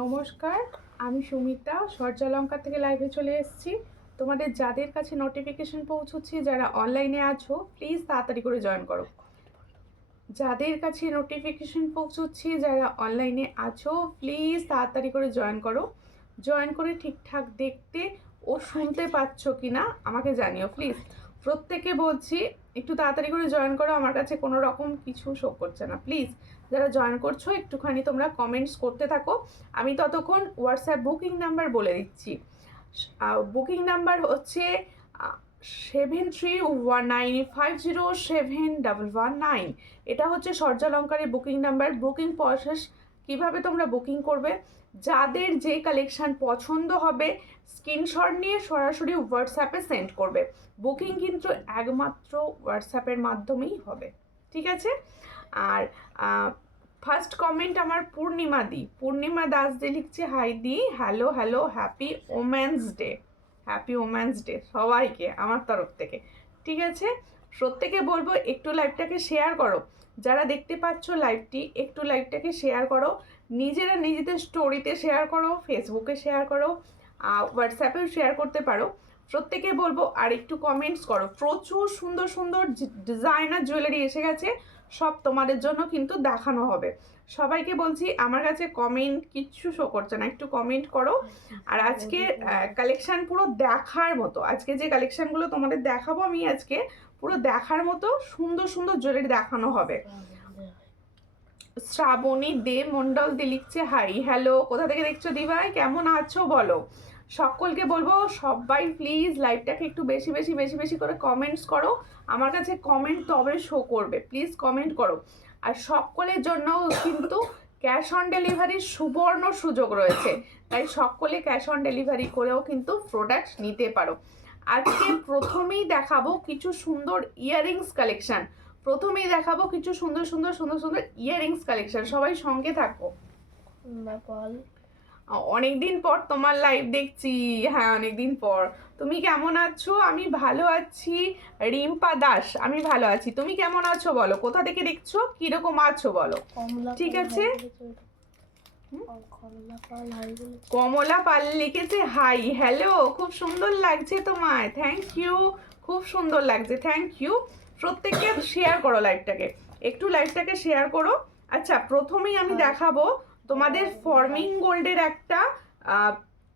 নমস্কার, আমি সুমিতা সূর্যালঙ্কা থেকে লাইভে চলে এসেছি। তোমাদের যাদের কাছে নোটিফিকেশন পৌঁছচ্ছে, যারা অনলাইনে আছো, প্লিজ তাড়াতাড়ি করে জয়েন করো। যাদের কাছে নোটিফিকেশন পৌঁছচ্ছে, যারা অনলাইনে আছো, প্লিজ তাড়াতাড়ি করে জয়েন করো। জয়েন করে ঠিকঠাক দেখতে ও শুনতে পাচ্ছ কি না আমাকে জানিও প্লিজ। প্রত্যেকে বলছি একটু তাড়াতাড়ি করে জয়েন করো, আমার কাছে কোনো রকম কিছু শো করছে না। প্লিজ যারা জয়েন করছো একটুখানি তোমরা কমেন্টস করতে থাকো, আমি ততক্ষণ হোয়াটসঅ্যাপ বুকিং নাম্বার বলে দিচ্ছি। বুকিং নাম্বার হচ্ছে 7319507119। এটা হচ্ছে সূর্যালঙ্কারের বুকিং নাম্বার। বুকিং প্রসেস কিভাবে তোমরা বুকিং করবে, যাদের যে কালেকশান পছন্দ হবে স্ক্রিনশট নিয়ে সরাসরি হোয়াটসঅ্যাপে সেন্ড করবে। বুকিং কিন্তু একমাত্র হোয়াটসঅ্যাপের মাধ্যমেই হবে, ঠিক আছে? আর ফার্স্ট কমেন্ট আমার পূর্ণিমা দাস দি লিখছে, হাই দি, hello hello, happy women's day. Happy women's day সবাইকে আমার তরফ থেকে, ঠিক আছে? প্রত্যেকে বলবো একটু লাইভটাকে শেয়ার করো, যারা দেখতে পাচ্ছ লাইভটি একটু লাইভটাকে শেয়ার করো, নিজেরা নিজেদের স্টোরিতে শেয়ার করো, ফেসবুকে শেয়ার করো, হোয়াটসঅ্যাপেও শেয়ার করতে পারো। প্রত্যেকে বলবো আর একটু কমেন্টস করো। প্রচুর সুন্দর সুন্দর ডিজাইনার জুয়েলারি এসে গেছে, সব তোমাদের জন্য কিন্তু দেখানো হবে। সবাইকে বলছি আমার কাছে কমেন্ট কিচ্ছু শো করছে না, একটু কমেন্ট করো। আর আজকে কালেকশান পুরো দেখার মতো, আজকে যে কালেকশানগুলো তোমাদের দেখাবো আমি আজকে পুরো দেখার মতো সুন্দর সুন্দর জুয়েলারি দেখানো হবে। শ্রাবণী দে মন্ডল দি লিখছে, হাই হ্যালো, কোথা থেকে দেখছো দিভাই, কেমন আছো বলো। সকলকে বলবো সবাই প্লিজ লাইভটাকে একটু বেশি বেশি বেশি বেশি করে কমেন্টস করো, আমার কাছে কমেন্ট তবে শো করবে, প্লিজ কমেন্ট করো। আর সকলের জন্য কিন্তু ক্যাশ অন ডেলিভারির সুবর্ণ সুযোগ রয়েছে, তাই সকলে ক্যাশ অন ডেলিভারি করেও কিন্তু প্রোডাক্ট নিতে পারো। আজকে প্রথমেই দেখাবো কিছু সুন্দর ইয়াররিংস কালেকশন, প্রথমেই দেখাবো কিছু সুন্দর সুন্দর সুন্দর সুন্দর ইয়াররিংস কালেকশন। সবাই সঙ্গে থাকো। অনেকদিন পর তোমার লাইভ দেখছি, হ্যাঁ অনেকদিন পর। তুমি কেমন আছো? আমি ভালো আছি। রিম্পা দাস, আমি ভালো আছি, তুমি কেমন আছো বলো, কোথা থেকে দেখছো, কিরকম আছো বলো, ঠিক আছে? কমলা পাল লিখেছে, হাই হ্যালো, খুব সুন্দর লাগছে তোমায়, থ্যাংক ইউ, খুব সুন্দর লাগছে, থ্যাংক ইউ। প্রত্যেককে শেয়ার করো লাইভটাকে, একটু লাইভটাকে শেয়ার করো। আচ্ছা, প্রথমেই আমি দেখাবো তোমাদের ফর্মিং গোল্ডের একটা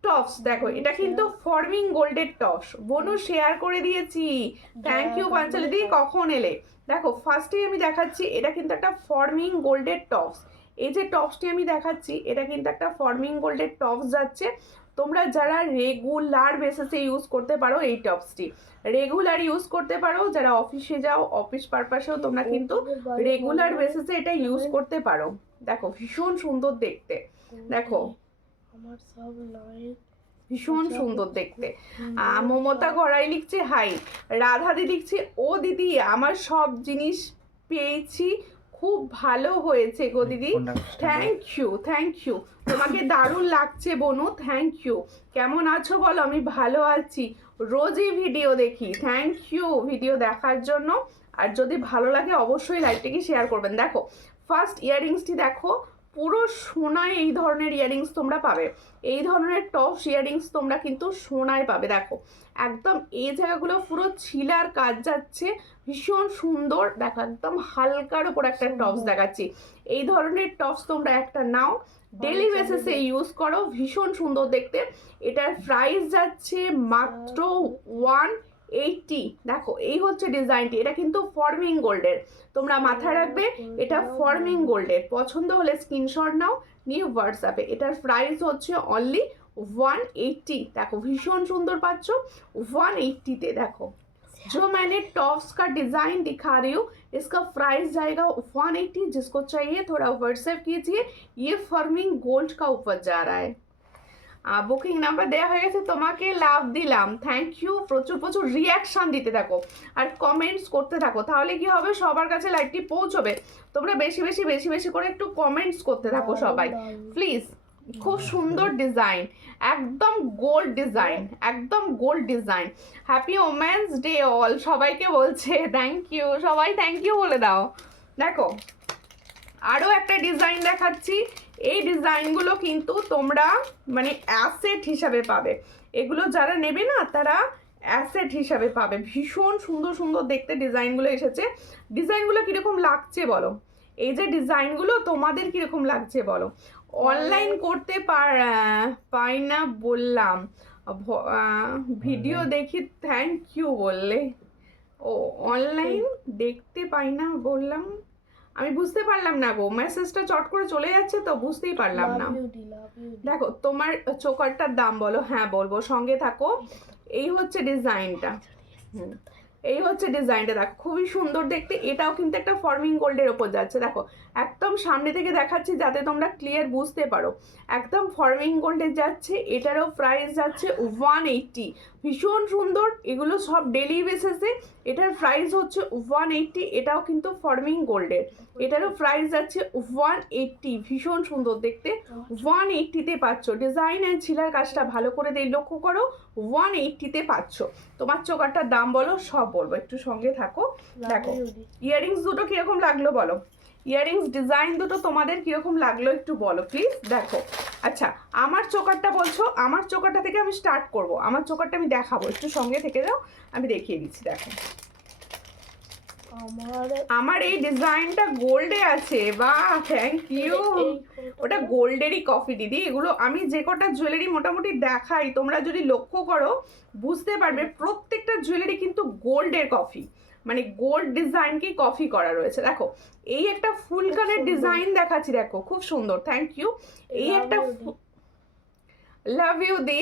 টপস। দেখো এটা কিন্তু ফর্মিং গোল্ডের টপস, বনু শেয়ার করে দিয়েছি, থ্যাংক ইউ পাঞ্চালি দি, কখন এলে। দেখো ফার্স্টেই আমি দেখাচ্ছি, এটা কিন্তু একটা ফর্মিং গোল্ডের টপস। এই যে টপসটি আমি দেখাচ্ছি এটা কিন্তু একটা ফর্মিং গোল্ডের টপস যাচ্ছে। তোমরা যারা রেগুলার বেসিসে ইউজ করতে পারো এই টপসটি, রেগুলার ইউজ করতে পারো, যারা অফিসে যাও অফিস পারপাসেও তোমরা কিন্তু রেগুলার বেসিসে এটা ইউজ করতে পারো। দেখো ভীষণ সুন্দর দেখতে, দেখো আমার সব লাইট ভীষণ সুন্দর দেখতে। মমতা গড়াই লিখছে, হাই। রাধা দি লিখছে, ও দিদি আমার সব জিনিস পেয়েছি, খুব ভালো হয়েছে গো দিদি, থ্যাংক ইউ থ্যাংক ইউ, তোমাকে দারুণ লাগছে বনু, থ্যাংক ইউ। কেমন আছো বলো, আমি ভালো আছি, রোজই ভিডিও দেখি, থ্যাংক ইউ ভিডিও দেখার জন্য। আর যদি ভালো লাগে অবশ্যই লাইভটাকে শেয়ার করবেন। দেখো ফার্স্ট ইয়াররিংসটি দেখো, পুরো সোনায় এই ধরনের ইয়াররিংস তোমরা পাবে, এই ধরনের টপস ইয়াররিংস তোমরা কিন্তু সোনায় পাবে। দেখো একদম এই জায়গাগুলো পুরো ছিলার কাজ যাচ্ছে, ভীষণ সুন্দর। দেখো একদম হালকার ওপর একটা টপস দেখাচ্ছি, এই ধরনের টপস তোমরা একটা নাও, ডেলি বেসিসে ইউজ করো, ভীষণ সুন্দর দেখতে। এটার প্রাইস যাচ্ছে মাত্র 180। দেখো এই হচ্ছে ডিজাইনটি, এটা কিন্তু ফর্মিং গোল্ডের, তোমরা মাথায় রাখবে এটা ফর্মিং গোল্ডের। পছন্দ হলে স্ক্রিনশট নাও, নিয়ে হোয়াটসঅ্যাপে। এটার প্রাইস হচ্ছে অনলি 180। দেখো ভীষণ সুন্দর পাচ্ছ 180-তে। দেখো जो मैंने टॉप्स का डिज़ाइन दिखा रही हूँ इसका प्राइस जाएगा 180। जिसको चाहिए थोड़ा व्हाट्सएप कीजिए, ये फर्मिंग गोल्ड का ऊपर जा रहा है। বুকিং নাম্বার দেওয়া হয়ে গেছে, তোমাকে লাভ দিলাম, থ্যাংক ইউ। প্রচুর প্রচুর রিয়াকশান দিতে থাকো আর কমেন্টস করতে থাকো, তাহলে কি হবে সবার কাছে লাইভটি পৌঁছবে। তোমরা বেশি বেশি বেশি বেশি করে একটু কমেন্টস করতে থাকো সবাই প্লিজ। খুব সুন্দর ডিজাইন, একদম গোল্ড ডিজাইন, একদম gold design. Happy women's day all, সবাইকে বলছে থ্যাংক ইউ, সবাই থ্যাংক ইউ বলে দাও। দেখো আরও একটা ডিজাইন দেখাচ্ছি, এই ডিজাইনগুলো কিন্তু তোমরা মানে অ্যাসেট হিসাবে পাবে, এগুলো যারা নেবে না তারা অ্যাসেট হিসাবে পাবে। ভীষণ সুন্দর সুন্দর দেখতে ডিজাইনগুলো এসেছে। ডিজাইনগুলো কীরকম লাগছে বলো, এই যে ডিজাইনগুলো তোমাদের কীরকম লাগছে বলো। অনলাইন করতে পাই না বললাম, ভিডিও দেখি থ্যাংক ইউ বললে। ও অনলাইন দেখতে পাই না বললাম, আমি বুঝতে পারলাম না গো, মেসেজটা চট করে চলে যাচ্ছে তো বুঝতেই পারলাম না। দেখো তোমার চোকারটার দাম বলো। হ্যাঁ বলবো, সঙ্গে থাকো। এই হচ্ছে ডিজাইনটা, এই হচ্ছে ডিজাইনটা, দেখো খুবই সুন্দর দেখতে। এটাও কিন্তু একটা ফর্মিং গোল্ডের ওপর যাচ্ছে, দেখো একদম সামনে থেকে দেখাচ্ছি যাতে তোমরা ক্লিয়ার বুঝতে পারো। একদম ফর্মিং গোল্ডের যাচ্ছে, এটারও প্রাইস যাচ্ছে 180। ভীষণ সুন্দর, এগুলো সব ডেলি বেসিসে। এটার প্রাইস হচ্ছে 180, এটাও কিন্তু ফর্মিং গোল্ডের, এটারও প্রাইস যাচ্ছে 180। ভীষণ সুন্দর দেখতে, 180-তে পাচ্ছ। ডিজাইন অ্যান্ড ছিলার কাজটা ভালো করে দিয়ে লক্ষ্য করো, 180-তে পাচ্ছ। তোমার চোকারটার দাম বলো, সব বলবো, একটু সঙ্গে থাকো। দেখো ইয়াররিংস দুটো কিরকম লাগলো বলো, ইয়াররিংস ডিজাইন দুটো তোমাদের কিরকম লাগলো একটু বলো প্লিজ। দেখো আচ্ছা আমার চোকারটা বলছো, আমার চোকারটা থেকে আমি স্টার্ট করব, আমার চোকারটা আমি দেখাবো, একটু সঙ্গে থেকে যাও, আমি দেখিয়ে দিচ্ছি। দেখো আমার এই ডিজাইনটা গোল্ডে আছে, বাহ থ্যাংক ইউ। ওটা গোল্ডেরই কফি দিদি। এগুলো আমি যে কটা জুয়েলারি মোটামুটি দেখাই, তোমরা যদি লক্ষ্য করো বুঝতে পারবে প্রত্যেকটা জুয়েলারি কিন্তু গোল্ডের কফি, মানে গোল্ড ডিজাইনকেই কফি করা রয়েছে। দেখো এই একটা ফুলকানের ডিজাইন দেখাচ্ছি, দেখো খুব সুন্দর, থ্যাংক ইউ। এই একটা লাভ ইউ দি,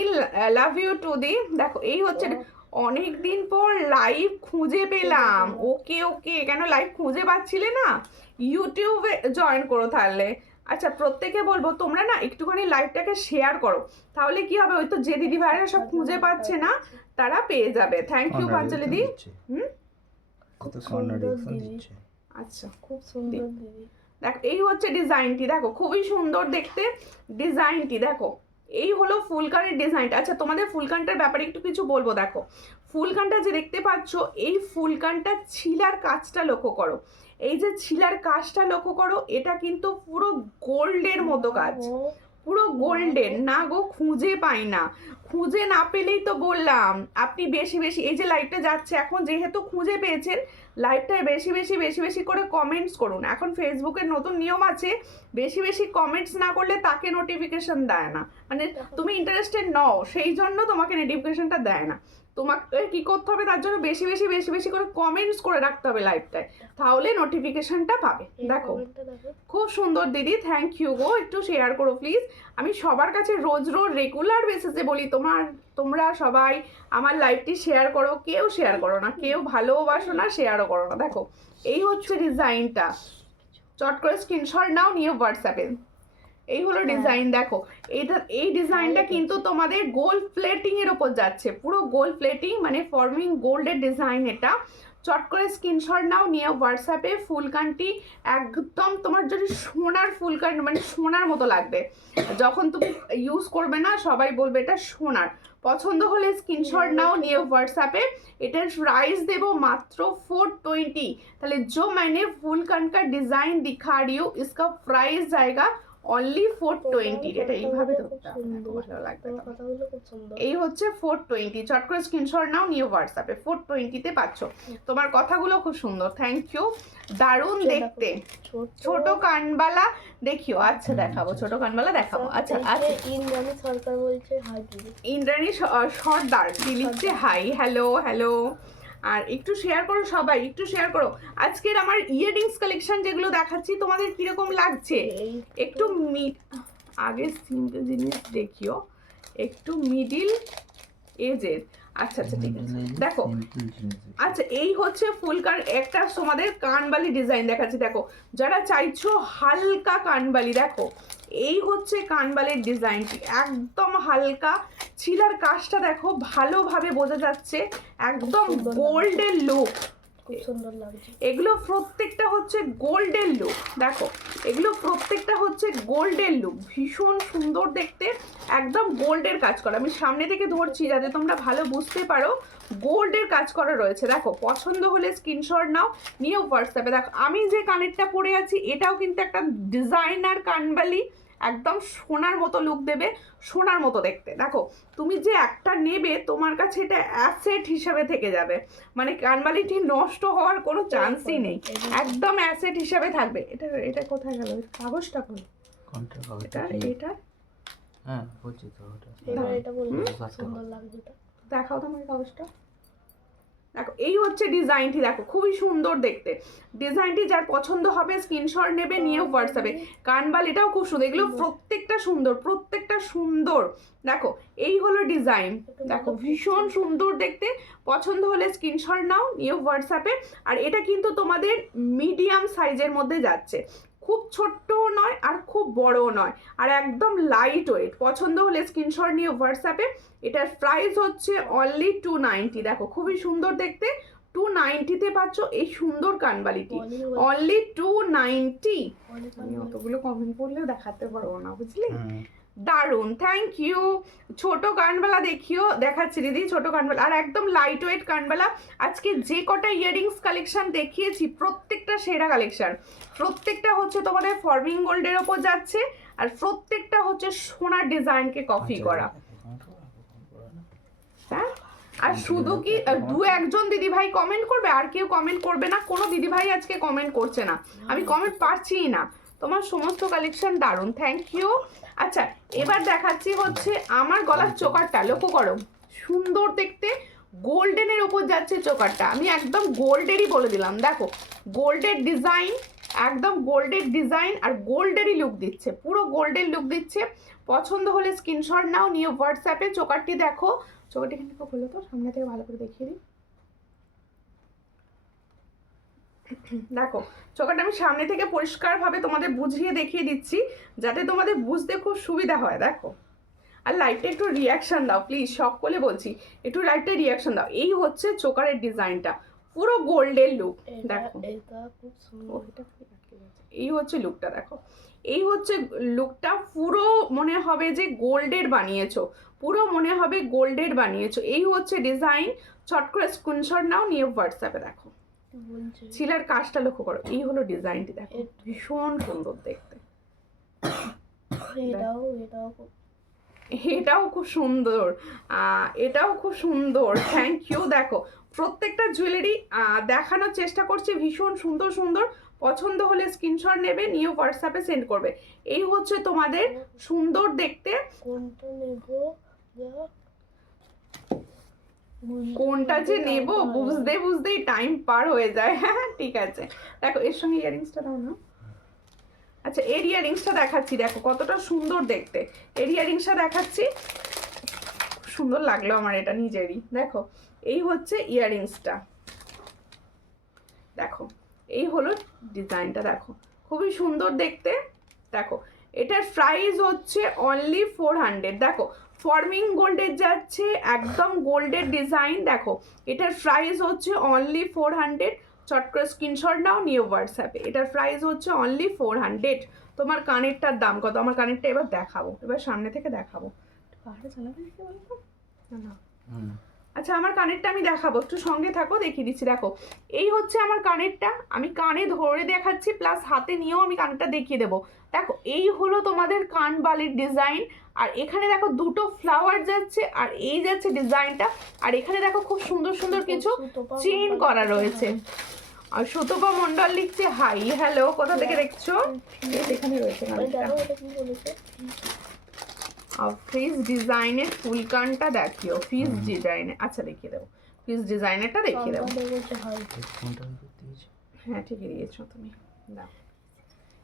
লাভ ইউ টু দি। দেখো এই হচ্ছে, অনেক দিন পর লাইভ খুঁজে পেলাম। ওকে ওকে, কেন লাইভ খুঁজে পাচ্ছিলে না? ইউটিউবে জয়েন করো তাহলে। আচ্ছা প্রত্যেকে বলবো তোমরা না একটুখানি লাইভটাকে শেয়ার করো, তাহলে কি হবে, ওই তো যে দিদি ভাইরা সব খুঁজে পাচ্ছে না তারা পেয়ে যাবে। থ্যাংক ইউ পাঞ্জলি দি। আচ্ছা খুব সুন্দর দিদি। দেখো এই হচ্ছে ডিজাইনটি, দেখো খুবই সুন্দর দেখতে ডিজাইনটি। দেখো এই হলো ফুলকানের ডিজাইনটা। আচ্ছা তোমাদের ফুলকানটার ব্যাপারে একটু কিছু বলবো। দেখো ফুলকানটা যে দেখতে পাচ্ছ, এই ফুলকানটা ছিলার কাজটা লক্ষ্য করো, এই যে ছিলার কাজটা লক্ষ্য করো, এটা কিন্তু পুরো গোল্ডের মতো কাজ, পুরো গোল্ডের। না গো খুঁজে পাই না, খুঁজে না পেলেই তো বললাম আপনি বেশি বেশি, এই যে লাইভটা যাচ্ছে এখন, যেহেতু খুঁজে পেয়েছেন লাইভটায় বেশি বেশি বেশি বেশি করে কমেন্টস করুন। এখন ফেসবুকের নতুন নিয়ম আছে, বেশি বেশি কমেন্টস না করলে তাকে নোটিফিকেশন দেয় না, মানে তুমি ইন্টারেস্টেড নও সেই জন্য তোমাকে নোটিফিকেশনটা দেয় না। তোমাকে কি করতে হবে, তার জন্য বেশি বেশি বেশি বেশি করে কমেন্টস করে রাখতে হবে লাইভটায়, তাহলে নোটিফিকেশনটা পাবে। দেখো খুব সুন্দর দিদি, থ্যাংক ইউ গো, একটু শেয়ার করো প্লিজ। আমি সবার কাছে রোজ রোজ রেগুলার বেসিসে বলি তোমরা সবাই আমার লাইভটি শেয়ার করো, কেউ শেয়ার করো না, কেউ ভালোবাসো না, শেয়ারও করো না। দেখো এই হচ্ছে ডিজাইনটা, চট করে স্ক্রিনশট নাও, নিয়ে হোয়াটসঅ্যাপে। এই হলো ডিজাইন। দেখো এই ডিজাইনটা কিন্তু তোমাদের গোল্ড প্লেটিং এর ওপর যাচ্ছে, পুরো গোল্ড প্লেটিং, মানে ফর্মিং গোল্ডের ডিজাইন। এটা চট করে স্ক্রিনশট নাও, নিয়ে হোয়াটসঅ্যাপে। ফুলকানটি একদম তোমার যদি সোনার ফুলকান, মানে সোনার মতো লাগবে, যখন তুমি ইউজ করবে না সবাই বলবে এটা সোনার। পছন্দ হলে স্ক্রিনশট নাও, নিয়ে হোয়াটসঅ্যাপে। এটার প্রাইস দেবো মাত্র 420। তাহলে जो मैंने फुलकान का डिजाइन दिखा रही हूँ इसका प्राइस जाएगा অনলি 420। এটা এইভাবে ধরতে হবে, ভালো লাগবে। এই হচ্ছে 420, চট করে স্ক্রিনশট নাও, নিয়ে হোয়াটসঅ্যাপে। 420-তে পাচ্ছ। তোমার কথাগুলো খুব সুন্দর, থ্যাংক ইউ, দারুণ দেখতে। ছোট কানবালা দেখিও, আচ্ছা দেখাবো, ছোট কানবালা দেখাবো। আচ্ছা আচ্ছা, ইন্দ্রাণী সরকার বলছে হাই দিদি। ইন্দ্রাণী সর্দার কি লিখছে, হাই, হ্যালো হ্যালো। আর একটু শেয়ার করো সবাই, একটু শেয়ার করো। আজকের আমার ইয়াররিংস কালেকশন যেগুলো দেখাচ্ছি তোমাদের কিরকম লাগছে, একটু আগে তিনটে জিনিস দেখিও, একটু মিডিল এজের। আচ্ছা আচ্ছা ঠিক আছে, দেখো আচ্ছা এই হচ্ছে ফুলকান, একটা তোমাদের কানবালি ডিজাইন দেখাচ্ছি। দেখো যারা চাইছো হালকা কানবালি, দেখো এই হচ্ছে কানবালির ডিজাইনটি, একদম হালকা। ছিলার কাজটা দেখো ভালোভাবে বোঝা যাচ্ছে, একদম গোল্ডের লুক, খুব সুন্দর লাগছে। এগুলো প্রত্যেকটা হচ্ছে গোল্ডের লুক। দেখো এগুলো প্রত্যেকটা হচ্ছে গোল্ডের লুক, ভীষণ সুন্দর দেখতে, একদম গোল্ডের কাজ করা। আমি সামনে থেকে ধরছি যাতে তোমরা ভালো বুঝতে পারো, গোল্ডের কাজ করা রয়েছে। দেখো পছন্দ হলে স্ক্রিনশট নাও, নিয়ে হোয়াটসঅ্যাপে। দেখো আমি যে কানেরটা পরে আছি এটাও কিন্তু একটা ডিজাইনার কানবালি, একদম সোনার মতো লুক দেবে, সোনার মতো দেখতে। দেখো তুমি যে একটা নেবে তোমার কাছে এটা অ্যাসেট হিসাবে থেকে যাবে, মানে কানবালিটি নষ্ট হওয়ার কোনো চান্সই নেই, একদম অ্যাসেট হিসাবে থাকবে। এটা এটা কোথায় গেল কাগজটা? কোনটা এটা এটা হ্যাঁ বলছি তো ওটা এবার এটা বললে সুন্দর লাগবে এটা। দেখাও তোমার কাগজটা। দেখো এই হচ্ছে ডিজাইনটি, দেখো খুবই সুন্দর দেখতে ডিজাইনটি। যার পছন্দ হবে স্ক্রিনশট নেবে, নিয়ে হোয়াটসঅ্যাপে। কানবাল এটাও খুব সুন্দর, এগুলো প্রত্যেকটা সুন্দর, প্রত্যেকটা সুন্দর। দেখো এই হলো ডিজাইন, দেখো ভীষণ সুন্দর দেখতে। পছন্দ হলে স্ক্রিনশট নাও, নিয়ে হোয়াটসঅ্যাপে। আর এটা কিন্তু তোমাদের মিডিয়াম সাইজের মধ্যে যাচ্ছে, খুব ছোট্টও নয় আর খুব বড়ও নয়, আর একদম লাইট ওয়েট। পছন্দ হলে স্ক্রিনশট নিয়ে হোয়াটসঅ্যাপে। এটার প্রাইস হচ্ছে অনলি 290। দেখো খুবই সুন্দর দেখতে, 290-তে পাচ্ছ এই সুন্দর কানবালিটি, অনলি 290। আমি অতগুলো কমেন্ট করলেও দেখাতে পারবো না, বুঝলি? দারুন, থ্যাংক ইউ। ছোট কানবালা দেখিও, দেখাচ্ছি দিদি ছোট কানবালা, আর একদম লাইট ওয়েট কানবালা। আজকে যে কটা ইয়াররিংস কালেকশন দেখিয়েছি প্রত্যেকটা সেরা কালেকশন, প্রত্যেকটা হচ্ছে তোমাদের ফর্মিং গোল্ডের ওপর যাচ্ছে, আর প্রত্যেকটা হচ্ছে সোনার ডিজাইনকে কপি করা। হ্যাঁ, আর শুধু কি দু একজন দিদি ভাই কমেন্ট করবে, আর কেউ কমেন্ট করবে না। কোনো দিদি ভাই আজকে কমেন্ট করছে না, আমি কমেন্ট পাচ্ছিই না। তোমার সমস্ত কালেকশন দারুন, থ্যাংক ইউ। আচ্ছা এবার দেখাচ্ছি হচ্ছে আমার গলার চোকারটা, লক্ষ্য করো সুন্দর দেখতে, গোল্ডেনের ওপর যাচ্ছে চোকারটা। আমি একদম গোল্ডেরই বলে দিলাম, দেখো গোল্ডের ডিজাইন, একদম গোল্ডের ডিজাইন, আর গোল্ডেরই লুক দিচ্ছে, পুরো গোল্ডের লুক দিচ্ছে। পছন্দ হলে স্ক্রিনশট নাও, নিয়ে হোয়াটসঅ্যাপে। চোকারটি দেখো, চোকারটি এখানে খুলে তো সামনে থেকে ভালো করে দেখিয়ে দিই। দেখো চোকারটা আমি সামনে থেকে পরিষ্কারভাবে তোমাদের বুঝিয়ে দেখিয়ে দিচ্ছি, যাতে তোমাদের বুঝতে খুব সুবিধা হয়। দেখো, আর লাইটটা একটু রিয়াকশন দাও প্লিজ, সকলে বলছি একটু লাইটটা রিয়াকশন দাও। এই হচ্ছে চোকারের ডিজাইনটা, পুরো গোল্ডের লুক। দেখো এটা খুব সুন্দর, এই হচ্ছে লুকটা, দেখো এই হচ্ছে লুকটা। পুরো মনে হবে যে গোল্ডের বানিয়েছো, পুরো মনে হবে গোল্ডের বানিয়েছো। এই হচ্ছে ডিজাইন। চট করে স্ক্রিনশট নাও, নিয়ে হোয়াটসঅ্যাপে। দেখো ছিলার কাজটা লক্ষ্য করো, এই হলো ডিজাইনটি, দেখো ভীষণ সুন্দর দেখতে। এটাও খুব সুন্দর, এটাও খুব সুন্দর, থ্যাংক ইউ। দেখো প্রত্যেকটা জুয়েলারি দেখানোর চেষ্টা করছি, ভীষণ সুন্দর সুন্দর। পছন্দ হলে স্ক্রিনশট নেবে, নিয়ে হোয়াটসঅ্যাপে সেন্ড করবে। এই হচ্ছে তোমাদের সুন্দর দেখতে। কোনটা নেব, কোনটা যে নেব বুঝতে বুঝতেই টাইম পার হয়ে যায়। হ্যাঁ ঠিক আছে, দেখো এর সঙ্গে ইয়ারিংসটা দাও না। আচ্ছা এর ইয়ারিংসটা দেখাচ্ছি, দেখো কতটা সুন্দর দেখতে। এর ইয়ারিংসটা দেখাচ্ছি, সুন্দর লাগলো আমার এটা নিজেরই। দেখো এই হচ্ছে ইয়ারিংসটা, দেখো এই হলো ডিজাইনটা, দেখো খুবই সুন্দর দেখতে। দেখো এটার প্রাইস হচ্ছে অনলি 400। দেখো ফর্মিং গোল্ডের যাচ্ছে, একদম গোল্ডের ডিজাইন। দেখো এটার প্রাইস হচ্ছে অনলি 400। চট করে স্ক্রিনশট নাও, নিয়ে হোয়াটসঅ্যাপে। এটার প্রাইস হচ্ছে অনলি 400। তোমার কানেরটার দাম কত? আমার কানেরটা এবার দেখাবো, এবার সামনে থেকে দেখাবো। পাহাড়ে চালাবে নাকি বলতো না? আচ্ছা আমার কানেরটা আমি দেখাবো, একটু সঙ্গে থাকো, দেখিয়ে দিচ্ছি। দেখো এই হচ্ছে আমার কানেরটা, আমি কানে ধরে দেখাচ্ছি, প্লাস হাতে নিয়েও আমি কানেরটা দেখিয়ে দেবো। দেখো এই হলো তোমাদের কানবালির ডিজাইন, আর এখানে দেখো দুটো ফ্লাওয়ার যাচ্ছে, আর এই যাচ্ছে ডিজাইনটা, আর এখানে দেখো খুব সুন্দর সুন্দর কিছু চেইন করা রয়েছে। আর সুতপা মন্ডল লিখছে হাই, হ্যালো, কোথা থেকে দেখছো? এখানে রয়েছে ফিস ডিজাইনের ফুলকানটা দেখিও, ফিস ডিজাইনে। আচ্ছা দেখিয়ে দেবো, ফিস ডিজাইনেরটা দেখিয়ে দেবো। হ্যাঁ ঠিকই দিয়েছো তুমি, দাও।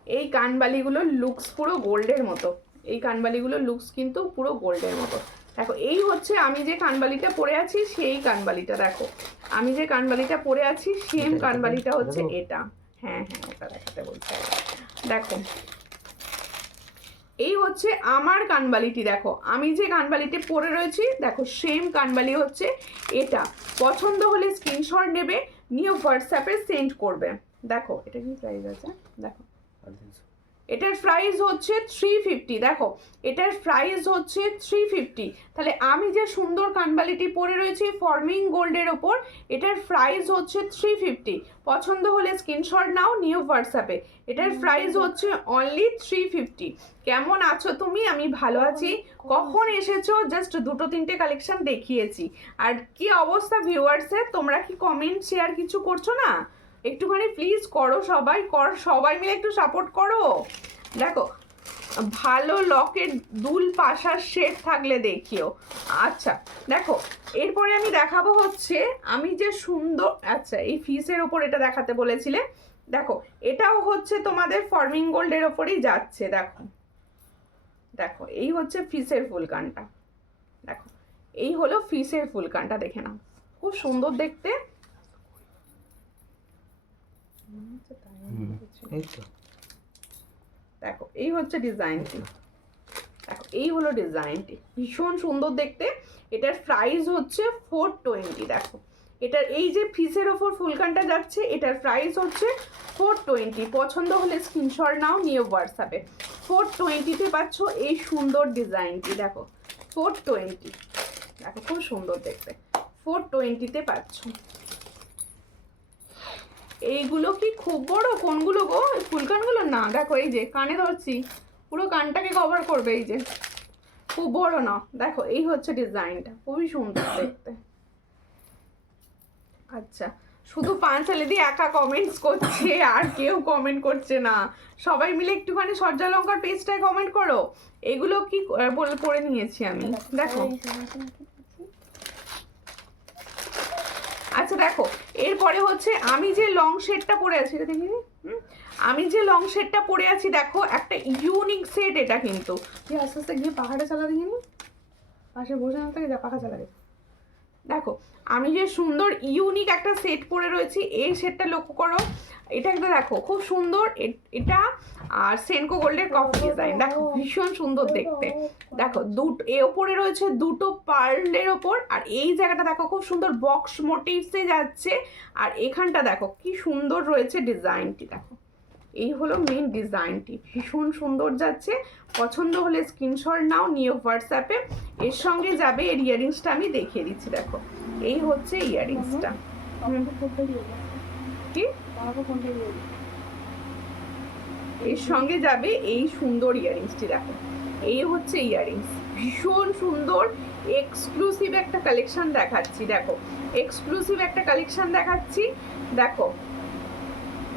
এই কানবালিগুলোর লুকস পুরো গোল্ডের মতো, এই কানবালিগুলোর লুকস কিন্তু পুরো গোল্ডের মতো। দেখো এই হচ্ছে আমি যে কানবালিটা পরে আছি সেই কানবালিটা, দেখো আমি যে কানবালিটা পরে আছি সেম কানবালিটা হচ্ছে এটা। হ্যাঁ হ্যাঁ ওটা দেখাতে বলছি, দেখো এই হচ্ছে আমার কানবালিটি। দেখো আমি যে কানবালিটি পরে রয়েছি, দেখো সেম কানবালি হচ্ছে এটা। পছন্দ হলে স্ক্রিনশট নেবে, নিয়ে হোয়াটসঅ্যাপে সেন্ড করবে। দেখো এটা কি প্রাইস আছে, দেখো এটার প্রাইস হচ্ছে 350। দেখো এটার প্রাইস হচ্ছে 350। তাহলে আমি যে সুন্দর কানবালিটি পরে রয়েছি ফর্মিং গোল্ডের ওপর, এটার প্রাইস হচ্ছে 350। পছন্দ হলে স্ক্রিনশট নাও, নিউ হোয়াটসঅ্যাপে। এটার প্রাইস হচ্ছে অনলি 350। কেমন আছো তুমি? আমি ভালো আছি। কখন এসেছো? জাস্ট দুটো তিনটে কালেকশন দেখিয়েছি। আর কি অবস্থা ভিউয়ার্সের? তোমরা কি কমেন্ট শেয়ার কিছু করছো না? একটুখানি প্লিজ করো, সবাই মিলে একটু সাপোর্ট করো। দেখো ভালো লকেট দুল পাশার সেট থাকলে দেখিও। আচ্ছা দেখো এরপরে আমি দেখাবো হচ্ছে আমি যে সুন্দর, আচ্ছা এই ফিসের ওপর এটা দেখাতে বলেছিলে, দেখো এটাও হচ্ছে তোমাদের ফর্মিং গোল্ডের ওপরেই যাচ্ছে। দেখো দেখো এই হচ্ছে ফিসের ফুলকানটা, দেখো এই হলো ফিসের ফুলকানটা, দেখে নাও খুব সুন্দর দেখতে। এই তো দেখো এই হচ্ছে ডিজাইনটি, দেখো এই হলো ডিজাইনটি, ভীষণ সুন্দর দেখতে। এটার প্রাইস হচ্ছে 420। দেখো এটার এই যে ফিসের ওপর ফুলকানটা যাচ্ছে, এটার প্রাইস হচ্ছে 420। পছন্দ হলে স্ক্রিনশট নাও, নিয়ে হোয়াটসঅ্যাপে। 420-তে পাচ্ছ এই সুন্দর ডিজাইনটি। দেখো 420, দেখো খুব সুন্দর দেখতে, 420-তে পাচ্ছ। এইগুলো কি খুব বড়? কোনগুলো গো? ফুলকানগুলো না, দেখো এই যে কানে ধরছি, পুরো কানটাকে কভার করবে, এই যে খুব বড় না। দেখো এই হচ্ছে ডিজাইনটা, খুবই সুন্দর দেখতে। আচ্ছা শুধু পাঁচালি দিয়ে একা কমেন্টস করছে, আর কেউ কমেন্ট করছে না। সবাই মিলে একটুখানি সজ্জালঙ্কার পেজটায় কমেন্ট করো। এগুলো কি পরে নিয়েছি আমি, দেখো। আচ্ছা দেখো এরপরে হচ্ছে আমি যে লং শেডটা পরে আছি, এটা দেখিনি, আমি যে লং শেডটা পরে আছি, দেখো একটা ইউনিক সেট এটা কিন্তু। যে আস্তে আস্তে গিয়ে পাহাড়ে চালা দেখিনি, পাশে বসে না থাকে, যা পাখা চালা গেছে। দেখো আমি যে সুন্দর ইউনিক একটা সেট পরে রয়েছি, এই সেটটা লক্ষ্য করো। এটা একটা দেখো খুব সুন্দর, এটা আর সেনকো গোল্ডের কফি ডিজাইন, দেখো ভীষণ সুন্দর দেখতে। দেখো এ ওপরে রয়েছে দুটো পার্লের ওপর, আর এই জায়গাটা দেখো খুব সুন্দর বক্স মোটিভসে যাচ্ছে। আর এখানটা দেখো কি সুন্দর রয়েছে ডিজাইনটি, দেখো এই হলো মেন ডিজাইনটি, ভীষণ সুন্দর যাচ্ছে। পছন্দ হলে স্ক্রিনশট নাও, নিয়ে হোয়াটসঅ্যাপে। এর সঙ্গে যাবে এর ইয়ারিংসটা, আমি দেখিয়ে দিচ্ছি। দেখো এই হচ্ছে ইয়ারিংসটা, কি এর সঙ্গে যাবে এই সুন্দর ইয়ারিংসটি। দেখো এই হচ্ছে ইয়ারিংস, ভীষণ সুন্দর এক্সক্লুসিভ একটা কালেকশন দেখাচ্ছি। দেখো এক্সক্লুসিভ একটা কালেকশন দেখাচ্ছি। দেখো